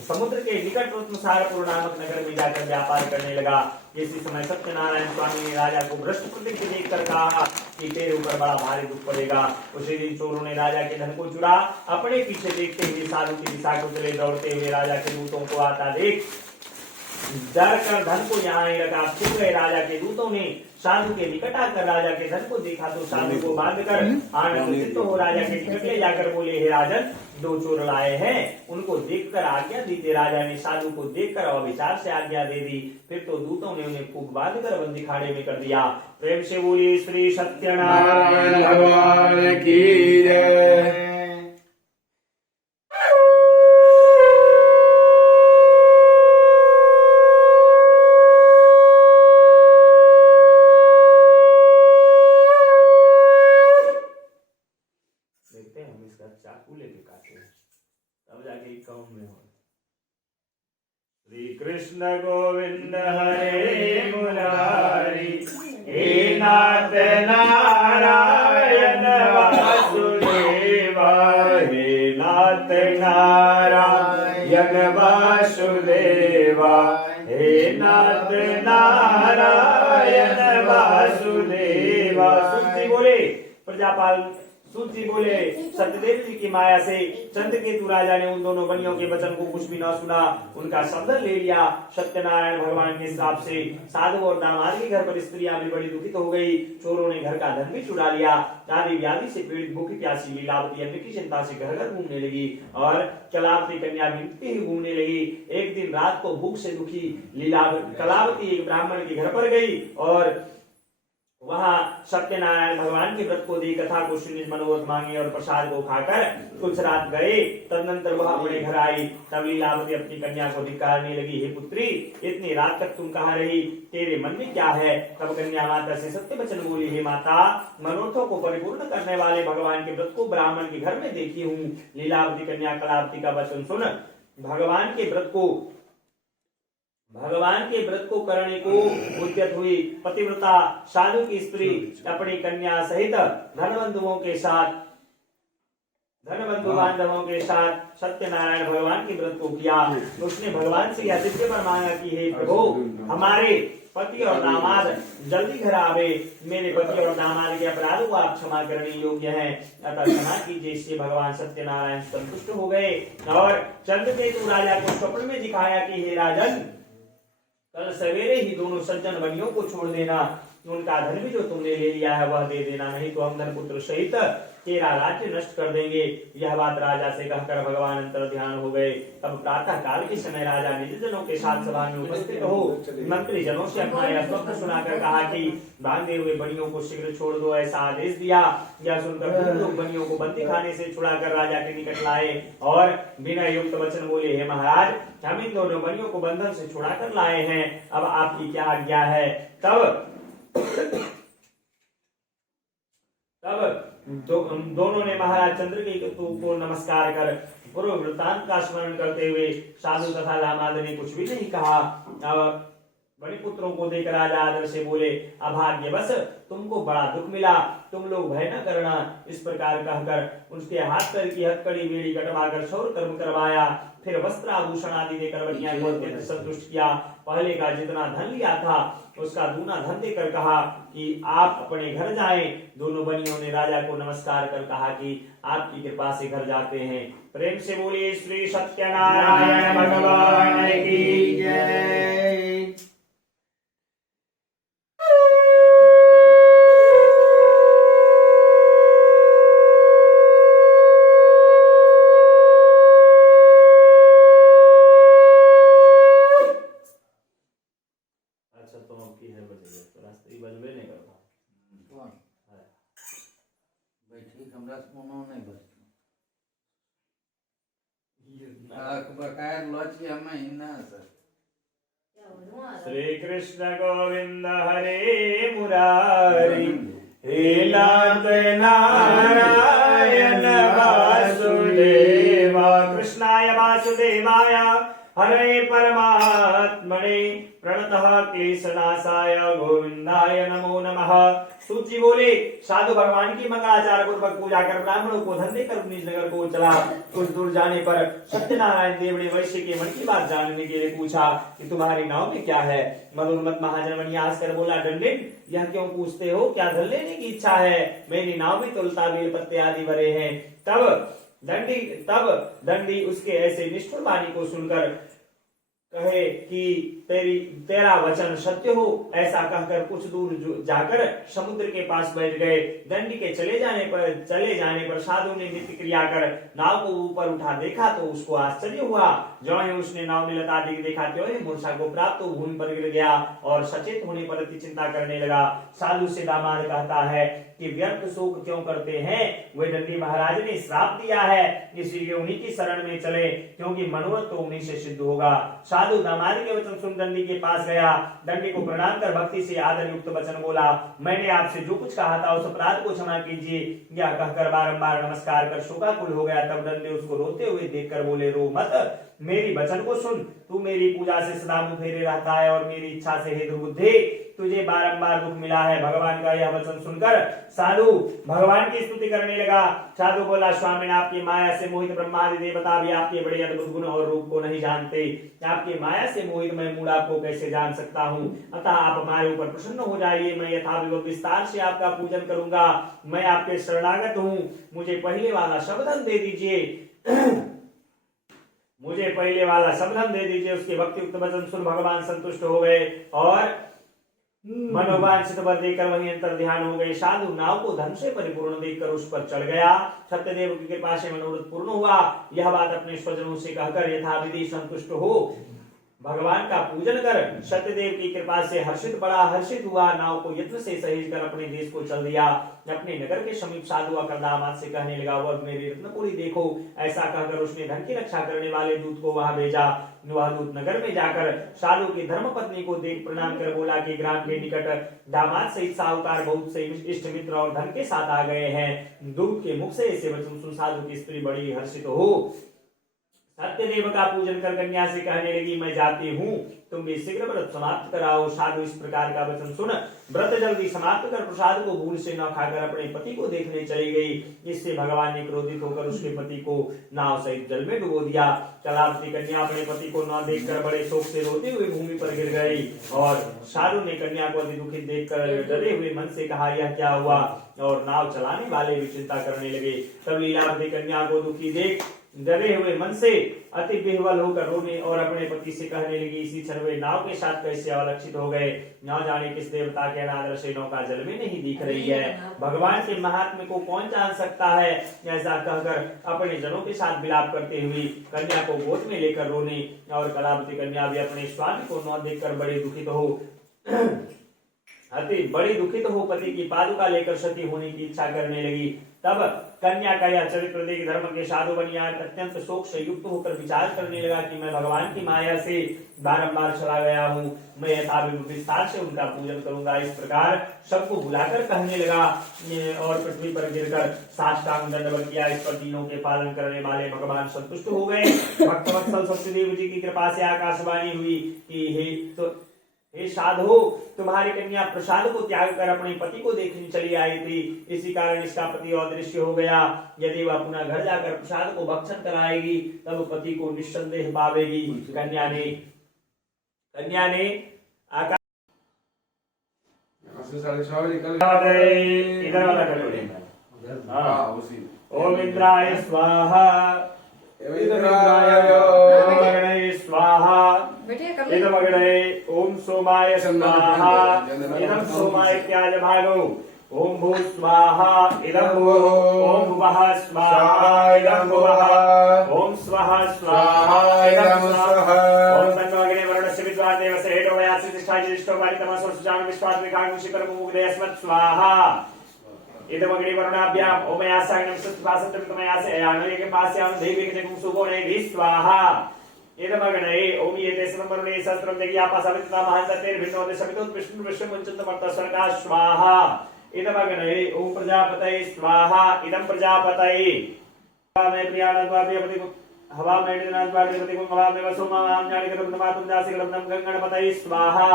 समुद्र के निकट रत्नसारपुर नामक नगर में जाकर व्यापार करने लगा। इसी समय सत्यनारायण स्वामी ने राजा को भ्रष्ट प्रवृत्ति देखकर कहा कि तेरे ऊपर बड़ा भारी दुख पड़ेगा। उसी दिन चोरों ने राजा के धन को चुरा अपने पीछे देखते हुए साधु की दिशा को चले। दौड़ते हुए राजा के दूतों को आता देख डर कर धन को यहाँ ही रखा। फिर गए। राजा के दूतों ने साधु के निकट आकर राजा के धन को देखा तो साधु को बांधकर आनंदित हो राजा के निकट ले जाकर बोले, हे राजन, 2 चोर लाए हैं, उनको देखकर आज्ञा दीजिए। राजा ने साधु को देखकर अविचार से आज्ञा दे दी। फिर तो दूतों ने उन्हें खूब बांधकर बंदी खाने में कर दिया। प्रेम से बोली श्री सत्यनारायण भगवान की जय। चाकू लेके काटे तब जाके काम में हो। श्री कृष्ण गोविंद हरे मुरारी, हे नाथ नारायण वासुदेवा, हे नाथ नारायण वासुदेवा, हे नाथ नारायण वासुदेवा। सुखी बोले प्रजापाल सूत जी बोले, सत्यदेव जी की माया से चंद्रकेतु राजा ने उन दोनों बनियों के वचन को कुछ भी न सुना, उनका शब्द ले लिया। सत्यनारायण भगवान के श्राप से साधु और दामाद के घर पर स्त्रियां भी बड़ी दुखित हो गई। चोरों ने घर का धन भी चुरा लिया। आदि व्याधि से पीड़ित भूखी प्यासी लीलावती अन्न की चिंता से घर घर घूमने लगी और कलावती कन्या भी घूमने लगी। एक दिन रात को भूख से दुखी कलावती एक ब्राह्मण के घर पर गई और वहां सत्यनारायण भगवान के व्रत को दी, कथा को सुनी, मनोरथ मांगे और प्रसाद को खाकर कुछ रात गए। तदनंतर वह अपने घर आई। तब लीलावती अपनी कन्या को धिक्कारने लगी, हे पुत्री, इतनी रात तक तुम कहाँ रही? तेरे मन में क्या है? तब कन्या माता से सत्य वचन बोली, हे माता, मनोरथों को परिपूर्ण करने वाले भगवान के व्रत को ब्राह्मण के घर में देखी हूँ। लीलावती कन्या कलावती का वचन सुन भगवान के व्रत को करने को उद्यत हुई। पतिव्रता साधु की स्त्री अपनी कन्या सहित धनबंधु बांधवों के साथ सत्यनारायण भगवान के व्रत को किया। उसने भगवान से यह दिव्य वर मांगा कि हे प्रभु, हमारे पति और दामाद जल्दी घर आवे। मेरे पति और दामाद के अपराधों को आप क्षमा करने योग्य हैं, अतः क्षमा कीजिए। इससे भगवान सत्यनारायण संतुष्ट हो गए और चंद्रकेतु राजा को स्वप्न में दिखाया कि हे राजन, कल सवेरे ही दोनों सज्जन बनियों को छोड़ देना। उनका धन भी जो तुमने ले लिया है वह दे देना, नहीं तो हम धन पुत्र सहित तेरा राज्य नष्ट कर देंगे। यह बात राजा से कहकर भगवान अंतर ध्यान हो गए। तब प्रातः काल के समय राजा निज जनों के साथ सभा में उपस्थित हो मंत्री जनों से अपना यह स्वप्न सुनाकर कहा कि बांधे हुए बनियों को शीघ्र छोड़ दो, ऐसा आदेश दिया। यह सुनकर लोग बनियों को बंदी खाने से छुड़ाकर राजा के निकट लाए और बिना युक्त वचन बोले, हे महाराज, हम इन दोनों बनियों को बंधन से छुड़ा कर लाए हैं, अब आपकी क्या आज्ञा है। तब दोनों ने महाराज चंद्रकेतु को नमस्कार कर पूर्व वृत्तांत का स्मरण करते हुए साधु तथा लामाद ने कुछ भी नहीं कहा। बड़े पुत्रों को देख राजा आदर से बोले, अभाग्यवश तुमको बड़ा दुख मिला, तुम लोग भय न करना। इस प्रकार कहकर उसके हाथ पैर की हथकड़ी बेड़ी कटवाकर शौर कर्म करवाया। फिर वस्त्र आभूषण आदि देकर बनिया को अत्यंत संतुष्ट किया। पहले का जितना धन लिया था उसका दूना धन देकर कहा कि आप अपने घर जाएं। दोनों बनियों ने राजा को नमस्कार कर कहा कि आपकी कृपा से घर जाते हैं। प्रेम से बोलिए श्री सत्यनारायण भगवान की जय। श्री कृष्ण गोविंद हरे मुरारी, हे नाथ नारायण वासुदेवा। कृष्णाय वासुदेवाय हरे परमात्मने प्रणतः क्लेशनाशाय गोविंदाय नमो नमः। सूची बोले, साधु भगवान की मंगलाचार पूर्वक पूजा कर ब्राह्मणों को धन देकर निज नगर को चला। कुछ दूर जाने पर सत्यनारायण देव ने वैश्य के मन की बात जानने के लिए पूछा कि तुम्हारी नाव में क्या है। मदोन्मत्त महाजन मणि हंसकर बोला, दंडित, यह क्यों पूछते हो, क्या धन लेने की इच्छा है? मेरी नाव में तुलता बेल पत्ते आदि भरे हैं। तब दंडी उसके ऐसे निष्ठुर वाणी को सुनकर कहे कि तेरा वचन सत्य हो। ऐसा कहकर कुछ दूर जाकर समुद्र के पास बैठ गए। दंडी के चले जाने पर साधु ने नित्य क्रिया कर नाव को ऊपर उठा देखा तो उसको आश्चर्य हुआ। जो ही उसने नाव में लता देखा तो मूर्छा को प्राप्त भूमि पर गिर गया और सचेत होने पर अति चिंता करने लगा। साधु से दामाद कहता है कि व्यर्थ शोक क्यों करते हैं, वे दंडी महाराज ने श्राप दिया है, इसलिए उन्हीं की शरण में चले, क्योंकि मनोरथ तो उन्हीं से सिद्ध होगा। साधु दामाद के वचन सुन दंडी के पास गया। दंडी को प्रणाम कर भक्ति से आदर युक्त वचन बोला, मैंने आपसे जो कुछ कहा था उस अपराध को क्षमा कीजिए। यह कहकर बारंबार नमस्कार कर शोकाकुल हो गया। तब दंडी उसको रोते हुए देखकर बोले, रो मत, मेरी वचन को सुन। तू मेरी पूजा से सदा मुंह फेरे रहता है और मेरी इच्छा से हे दुर्बुद्धि तुझे बारंबार दुख मिला है। भगवान का यह वचन सुनकर साधु भगवान की स्तुति करने लगा। साधु बोला, स्वामी, आपकी माया से मोहित ब्रह्मादि देवता भी आपके बड़े अद्भुत गुण और रूप को नहीं जानते। आपकी माया से मोहित मैं मूढ़ आपको कैसे जान सकता हूँ। अतः आप हमारे ऊपर प्रसन्न हो जाइए। मैं यथाविधिवत विस्तार से आपका पूजन करूंगा। मैं आपके शरणागत हूँ। मुझे पहले वाला शब्दन दे दीजिए। मुझे पहले वाला शब्दन दे दीजिए। उसके भक्ति युक्त वचन सुन भगवान संतुष्ट हो गए और मनोवांछित वर देकर वहीं अंतर ध्यान हो गए। साधु नाव को धन से परिपूर्ण देखकर उस पर चढ़ गया। सत्यदेव की कृपा से मनोरथ पूर्ण हुआ। यह बात अपने स्वजनों से कहकर यथाविधि संतुष्ट हो भगवान का पूजन कर सत्यदेव की कृपा से बड़ा हर्षित हुआ। नाव को यत्न से सहेज कर अपने देश को चल दिया। अपने नगर के समीप साधु आकर दामाद से कहने लगा, वह मेरी रत्नपुरी देखो। ऐसा कहकर उसने धन की रक्षा करने वाले दूत को वहां भेजा। वह दूत नगर में जाकर साधु की धर्म पत्नी को देख प्रणाम कर बोला कि ग्राम के निकट दामाद सहित साहूकार बहुत से इष्ट मित्र और धन के साथ आ गए हैं। दूत के मुख से ऐसे वचन सुन साधु की स्त्री बड़ी हर्षित हो सत्यदेव का पूजन कर कन्या से कहने लगी, मैं जाती हूँ, तुम भी शीघ्र व्रत समाप्त कराओ। साधु इस प्रकार का वचन सुन व्रत जल्दी समाप्त कर प्रसाद को भूल से न खाकर अपने पति को देखने चली गई। इससे भगवान ने क्रोधित होकर उसके पति को नाव सहित जल में डुबो दिया। कलावती कन्या अपने पति को न देखकर बड़े शोक से रोते हुए भूमि पर गिर गई और साधु ने कन्या को अति दुखित देखकर डरे हुए मन से कहा, यह क्या हुआ? और नाव चलाने वाले भी चिंता करने लगे। तब लीलावती कन्या को दुखी देख डरे हुए मन से अति विह्वल होकर रोने और अपने पति से कहने लगी, इसी क्षण वे नाव के साथ कैसे अवलक्षित हो गए। न जाने किस देवता के अनादर से नौका जल में नहीं दिख रही है। भगवान के महात्म्य को कौन जान सकता है। ऐसा कहकर अपने जनों के साथ विलाप करते हुए कन्या को गोद में लेकर रोने और कलावती कन्या भी अपने स्वामी को न देखकर बड़े दुखित हो अति बड़ी दुखित हो पति की पादुका लेकर सती होने की इच्छा करने लगी। तब कन्या का यह चरित्र देख धर्म के साधु बनिया अत्यंत शोक से युक्त होकर विचार करने लगा कि मैं भगवान की माया से बारंबार चला गया हूँ, मैं यथाविध विस्तार से उनका पूजन करूंगा। इस प्रकार सबको बुलाकर कहने लगा और पृथ्वी पर गिरकर साष्टांग दंडवत किया। इस पर तीनों के पालन करने वाले भगवान संतुष्ट हो गए। भक्तवत्सल सत्यदेव जी की कृपा से आकाशवाणी हुई कि हे साधु, तुम्हारी कन्या प्रसाद को त्याग कर अपने पति को देखने चली आई थी, इसी कारण इसका पति अदृश्य हो गया। यदि वह अपना घर जाकर प्रसाद को भक्षण कराएगी तब पति को निस्संदेह पावेगी। कन्या ने आकाश इधर वाला कटोरी में ओम इंद्राय स्वाहा स्वाहा इदमग्ने ओम सोमाय स्वाहा इदं सोमाय त्याज भागो ओम भू स्वाहा इदं भूः ओम भुवः स्वाहा इदं भुवः ओम स्वः स्वाहा इदं स्वः ओम तन्वाग्ने वरुणस्य विद्वान् देवस्य हेतो वयासि तिष्ठाय जिष्ठो वारितमसो सुजान विश्वात्मिकां शिखरमुग्धे अस्मत् स्वाहा इदमग्नि वरुणाभ्याम ओमयासाग्नं सत्पासत्रमयासे अयानो के पास याम देवी के जगुं सुगोणे भी स्वाहा इदमग्ने ओम येते समवरुणे सहस्रम देव्यापासाविता महांततेर भिन्नोते सवितोत विष्णु विश्वमुच्चतमर्त स्वर्गा स्वाहा इदमग्ने ओम प्रजापतये स्वाहा इदं प्रजापतये मैं प्रियानद्वाप्रियपति हवा में निदनाद्वाप्रियपति को हवा में वसुमां ज्ञानिकतं मातुं दासिकतं गंगणपतये स्वाहा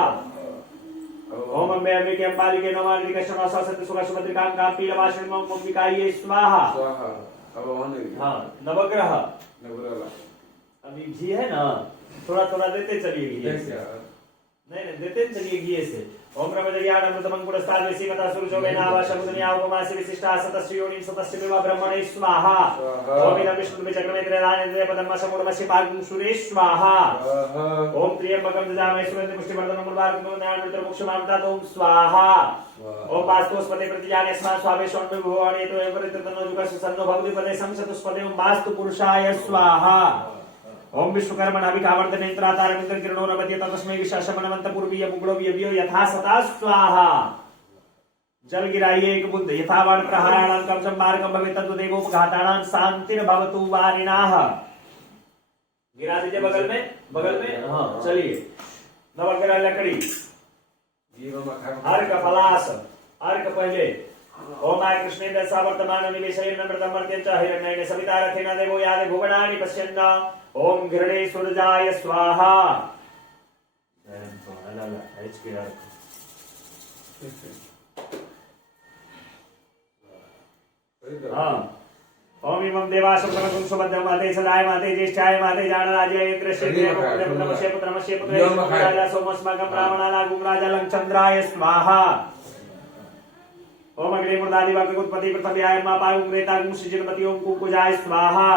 ओम अम्बे अम्बिके अम्बालिके नमालिके कश्यपा सत्य सुखशुभद्रिकां कापीलवासिनीं ओम अंबिकायै स्वाहा स्वाहा। हाँ नवग्रह अभी घी है ना, थोड़ा थोड़ा देते चलिए घी। नहीं देते चलिए घी से। ओम ब्रह्मचर्यामृतमंकुरस्ताद् वसीमता सुरजोमेनावा शमुद्रया उपमासि विशिष्टा सतस्य योनिं सतस्य विवा ब्रह्मणे स्वाहा। ओम इदं विष्णुः चक्रमे त्रयदाने पदम समुद्रमसि पागुं सुरे स्वाहा। ओम त्र्यंबकं ददामहे सुगन्धिं पुष्टिवर्धनं मुर्वारुकं न्यायमित्रमोक्षमामृतात् ओम स्वाहा। ओम वास्तुस्पते प्रतिजाने स्मा स्वावेशोन्मे भुवने तो एवरितनो जुगस्य सन्नो भवति पदे संसतुस्पते ओम वास्तु पुरुषाय स्वाहा। ओम विश्वकर्मण अभिकावर्तने त्रातारमिन्द्र किरणो नवद्य तस्मै विशाशमनवंत पूर्वीय मुग्लोव्यव्यो यथा सता स्वाहा। जल गिराइए एक बुद्ध यथावान प्रहाराणां कवचं मार्गं भवेत् तद्देवोपघातानां शान्तिर्भवतु वारिणाः। गिरा दीजिए बगल में हाँ चलिए। नवग्रह लकड़ी अर्क पलाश अर्क पहले ओम आय कृष्णेन्द्र सा वर्तमान निवेशयन् नमृतं मर्त्यं च हिरण्येन सविता रथेन देवो यादे भुवनानि पश्यन्ना। ओम घृणे सूर्याय स्वाहा। ओम इमं देवासुं समगुं सुभद्रं माते सदाय माते ज्येष्ठाय माते जानराज्याय इंद्रश्रेष्ठाय पुत्रमस्य पुत्रमस्य पुत्रस्य राजा सोमस्माकं ब्राह्मणानागुं राजालं चन्द्राय स्वाहा। ओम अग्रे मुर्दादि वाक्योत्पत्ति पृथ्व्याय मा पागुं रेतागुं सृजनपति ओम कुकुजाय स्वाहा।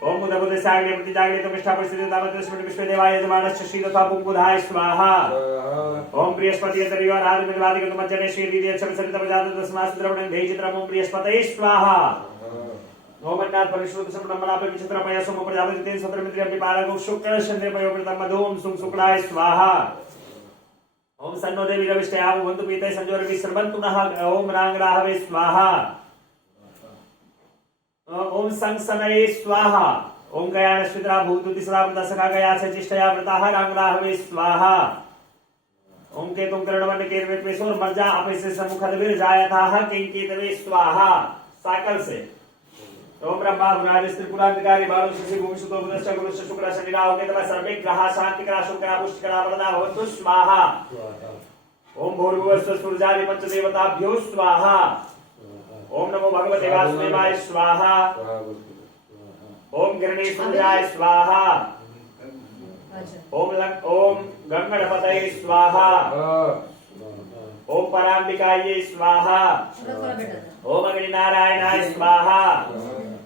ओम बुधबुध साग्ने प्रतिजाग्ने तमिष्ठा परिस्थिति तावत् स्मृति विश्वदेवाय यजमानस्य श्री तथा पुंकुधाय स्वाहा। ओम बृहस्पति तरिवार आदि मिदवादि गतमज्जने श्री विद्य छविसरित प्रजात दशमास द्रवणं धेजित्रम ओम बृहस्पतये स्वाहा। ओम अन्नात् परिश्रुत समनमनापे विचित्रपय सोम प्रजापति तेन सत्रमित्र्यं विपालकं शुक्र चन्द्रपयो प्रतम मधुम सुं शुक्लाय स्वाहा। ओम सन्नो देवी रविष्टयाव बंधु पीते संजोर विश्रवन्तु नः ओम रांगराहवे स्वाहा। ओम संसनये स्वाहा। ओम गयान स्वित्रा भूतु तिसरा व्रता सखा गया सचिष्टया व्रताः रांगराहवे स्वाहा। ओम केतुं करणवन्न केरवे पेशोर मर्जा अपेसे सम्मुखद्भिर जायथाः किंकितवे स्वाहा। साकल से ओम ब्रह्मा ब्रह्मराज त्रिपुरांतकारी बालो शशि भूमिसुतो बुधश्च गुरुश्च शुक्र शनि राहु केतवः सर्वे ग्रहाः शान्तिकरा शुक्रा पुष्टिकरा वरदा भवन्तु स्वाहा। ओम भूर्भुवस्सु सूर्यादि पंचदेवताभ्यो स्वाहा। ओम नमो भगवते वासुदेवाय स्वाहा। ओम घृणे सूर्याय स्वाहा। ओम गंगणपतये स्वाहा। ओम परांबिकायै स्वाहा। ओम अग्निनारायणाय स्वाहा।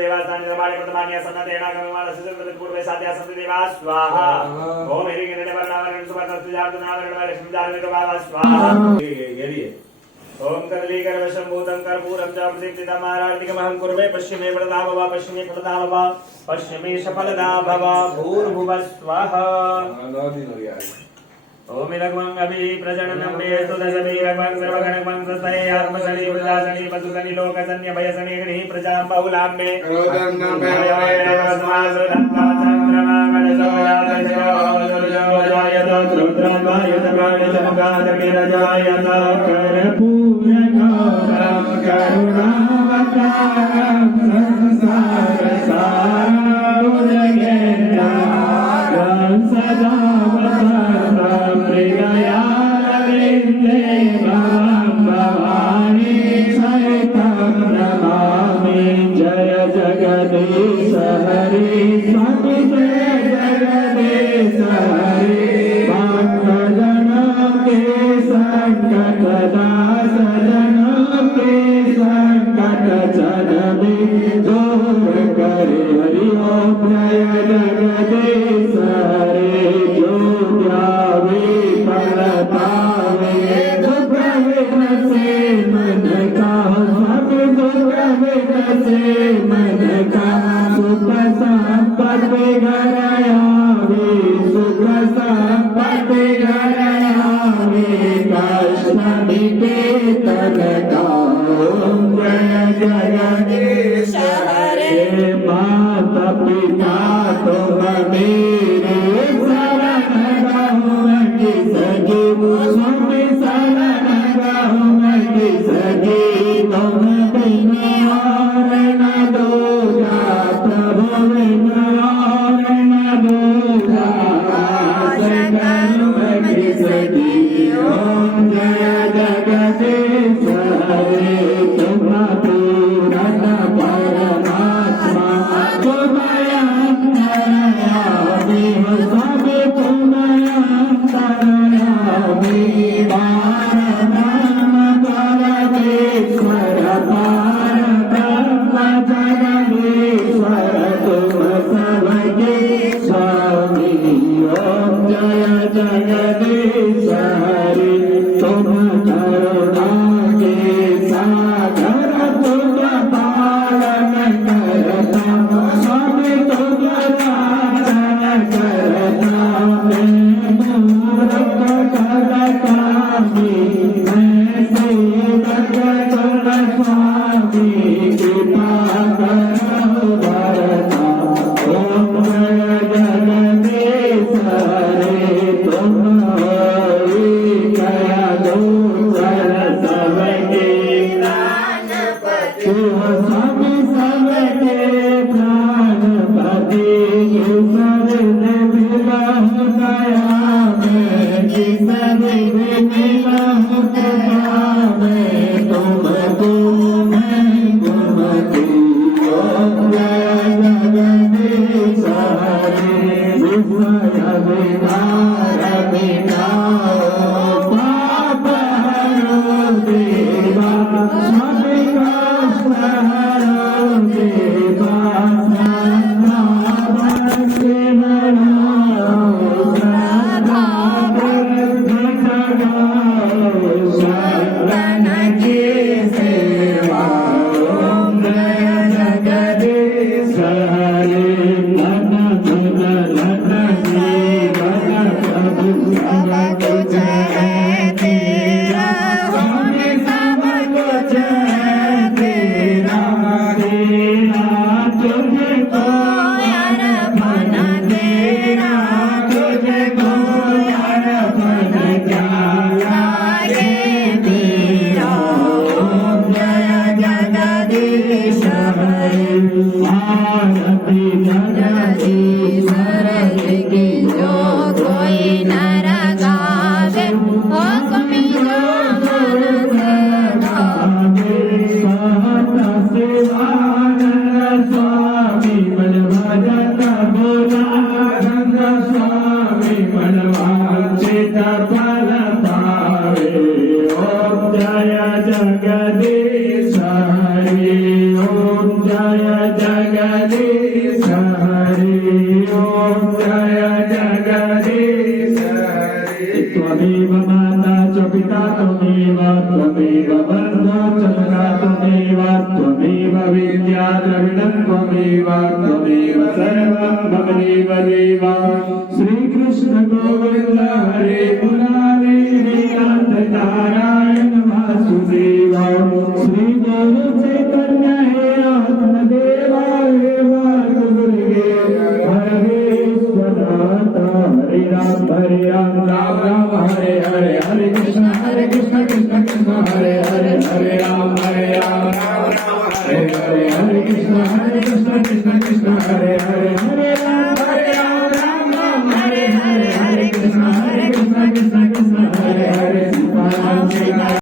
देवास्तानि सर्वाणि प्रथमानि सन्नतेन गममानस्य पूर्वे साध्या सन्ति देवा स्वाहा ओम हिरिगिरिणे वर्णावरण सुवर्णस्यार्धनावरण लक्ष्मीदानवितो स्वाहा गेलिए ओम कदलीकरवशंभूतं कर्पूरं च प्रदीप्तितमारार्तिकमहं कुर्वे पश्चिमे फलदा भव पश्चिमे फलदा भव पश्चिमे सफलदा भव भूर्भुवः स्वाहा ओम इदग्मं अभि प्रजननं मेस्तु दशमीरग्मं सर्वगणग्मं सस्तये आत्मसनि उल्लासनि पशुसनि लोकसन्य भयसनि गृहि प्रजां बहुलां मे जय जगदीश हरि स्वामी जय जगदीश हरि भक्तजनों के संकट दास जनों के संकट जन भी दूर करे हरि ओम जय जगदीश हरि जो व्यापी फल पावे दुख विनसे मन का सब दुख विनसे मन का सुख संपत्ति घर आवे सुख संपत्ति घर आवे कष्ट मिटे तन का ओम जय जगदीश हरे माता पिता तुम मेरे शरण रहूं किसकी स्वामी शरण रहूं किसकी तुम बिना और न दूजा प्रभु बिना और न दूजा शरण किसकी ओम जय जगदीश हरे तुम पूरन परमात्मा तुम अंतर्यामी हो सब तुम अंतर्यामी पारब्रह्म परमेश्वर पारब्रह्म जगदीश्वर तुम सबके स्वामी ओम जय जगदीश हरि तुम करुणा के सागर तुम पालन करता सब तुम पालन करता मैं मूर्ख करतामी मैं सेवक तुम स्वामी कृपा करो भरता ओम जय जगदीश हरे तुम हरि कया दूसर सबके प्राणपति स्वामी सबके प्राणपति सब मिला गया मैं सब मिला गया मैं तुमको मैं तुमको ओम जय जगदीश हरे विश्वय विहार विनाओ पाप हरो देवा सब कष्ट हरो देवा सन्ना भक्ति बनाओ सदा भक्ति जगाओ शरण की सेवा ओम जय जगदीश हरे धन धन धन जीवन प्रभु सब कुछ है तेरा स्वामी सब कुछ है तेरा तेरा तुझको अर्पण तेरा तुझको अर्पण क्या लागे तेरा ओम जय जगदीश हरे आरती जगदीश हरे की जो कोई नर गावे ओ स्वामी जो मन से गावे शिवानंद स्वामी मन भजत बोला रंग स्वामी मन वांछित फल पावे ओम जय जगदीश हरे ओम जय जगदीश जगदीश हरि ओम जय जगदीश हरि त्वमेव माता च पिता त्वमेव त्वमेव बन्धो च सखा त्वमेव त्वमेव विद्या द्रविणं त्वमेव त्वमेव सर्वं मम देव देव श्री कृष्ण गोविंद हरे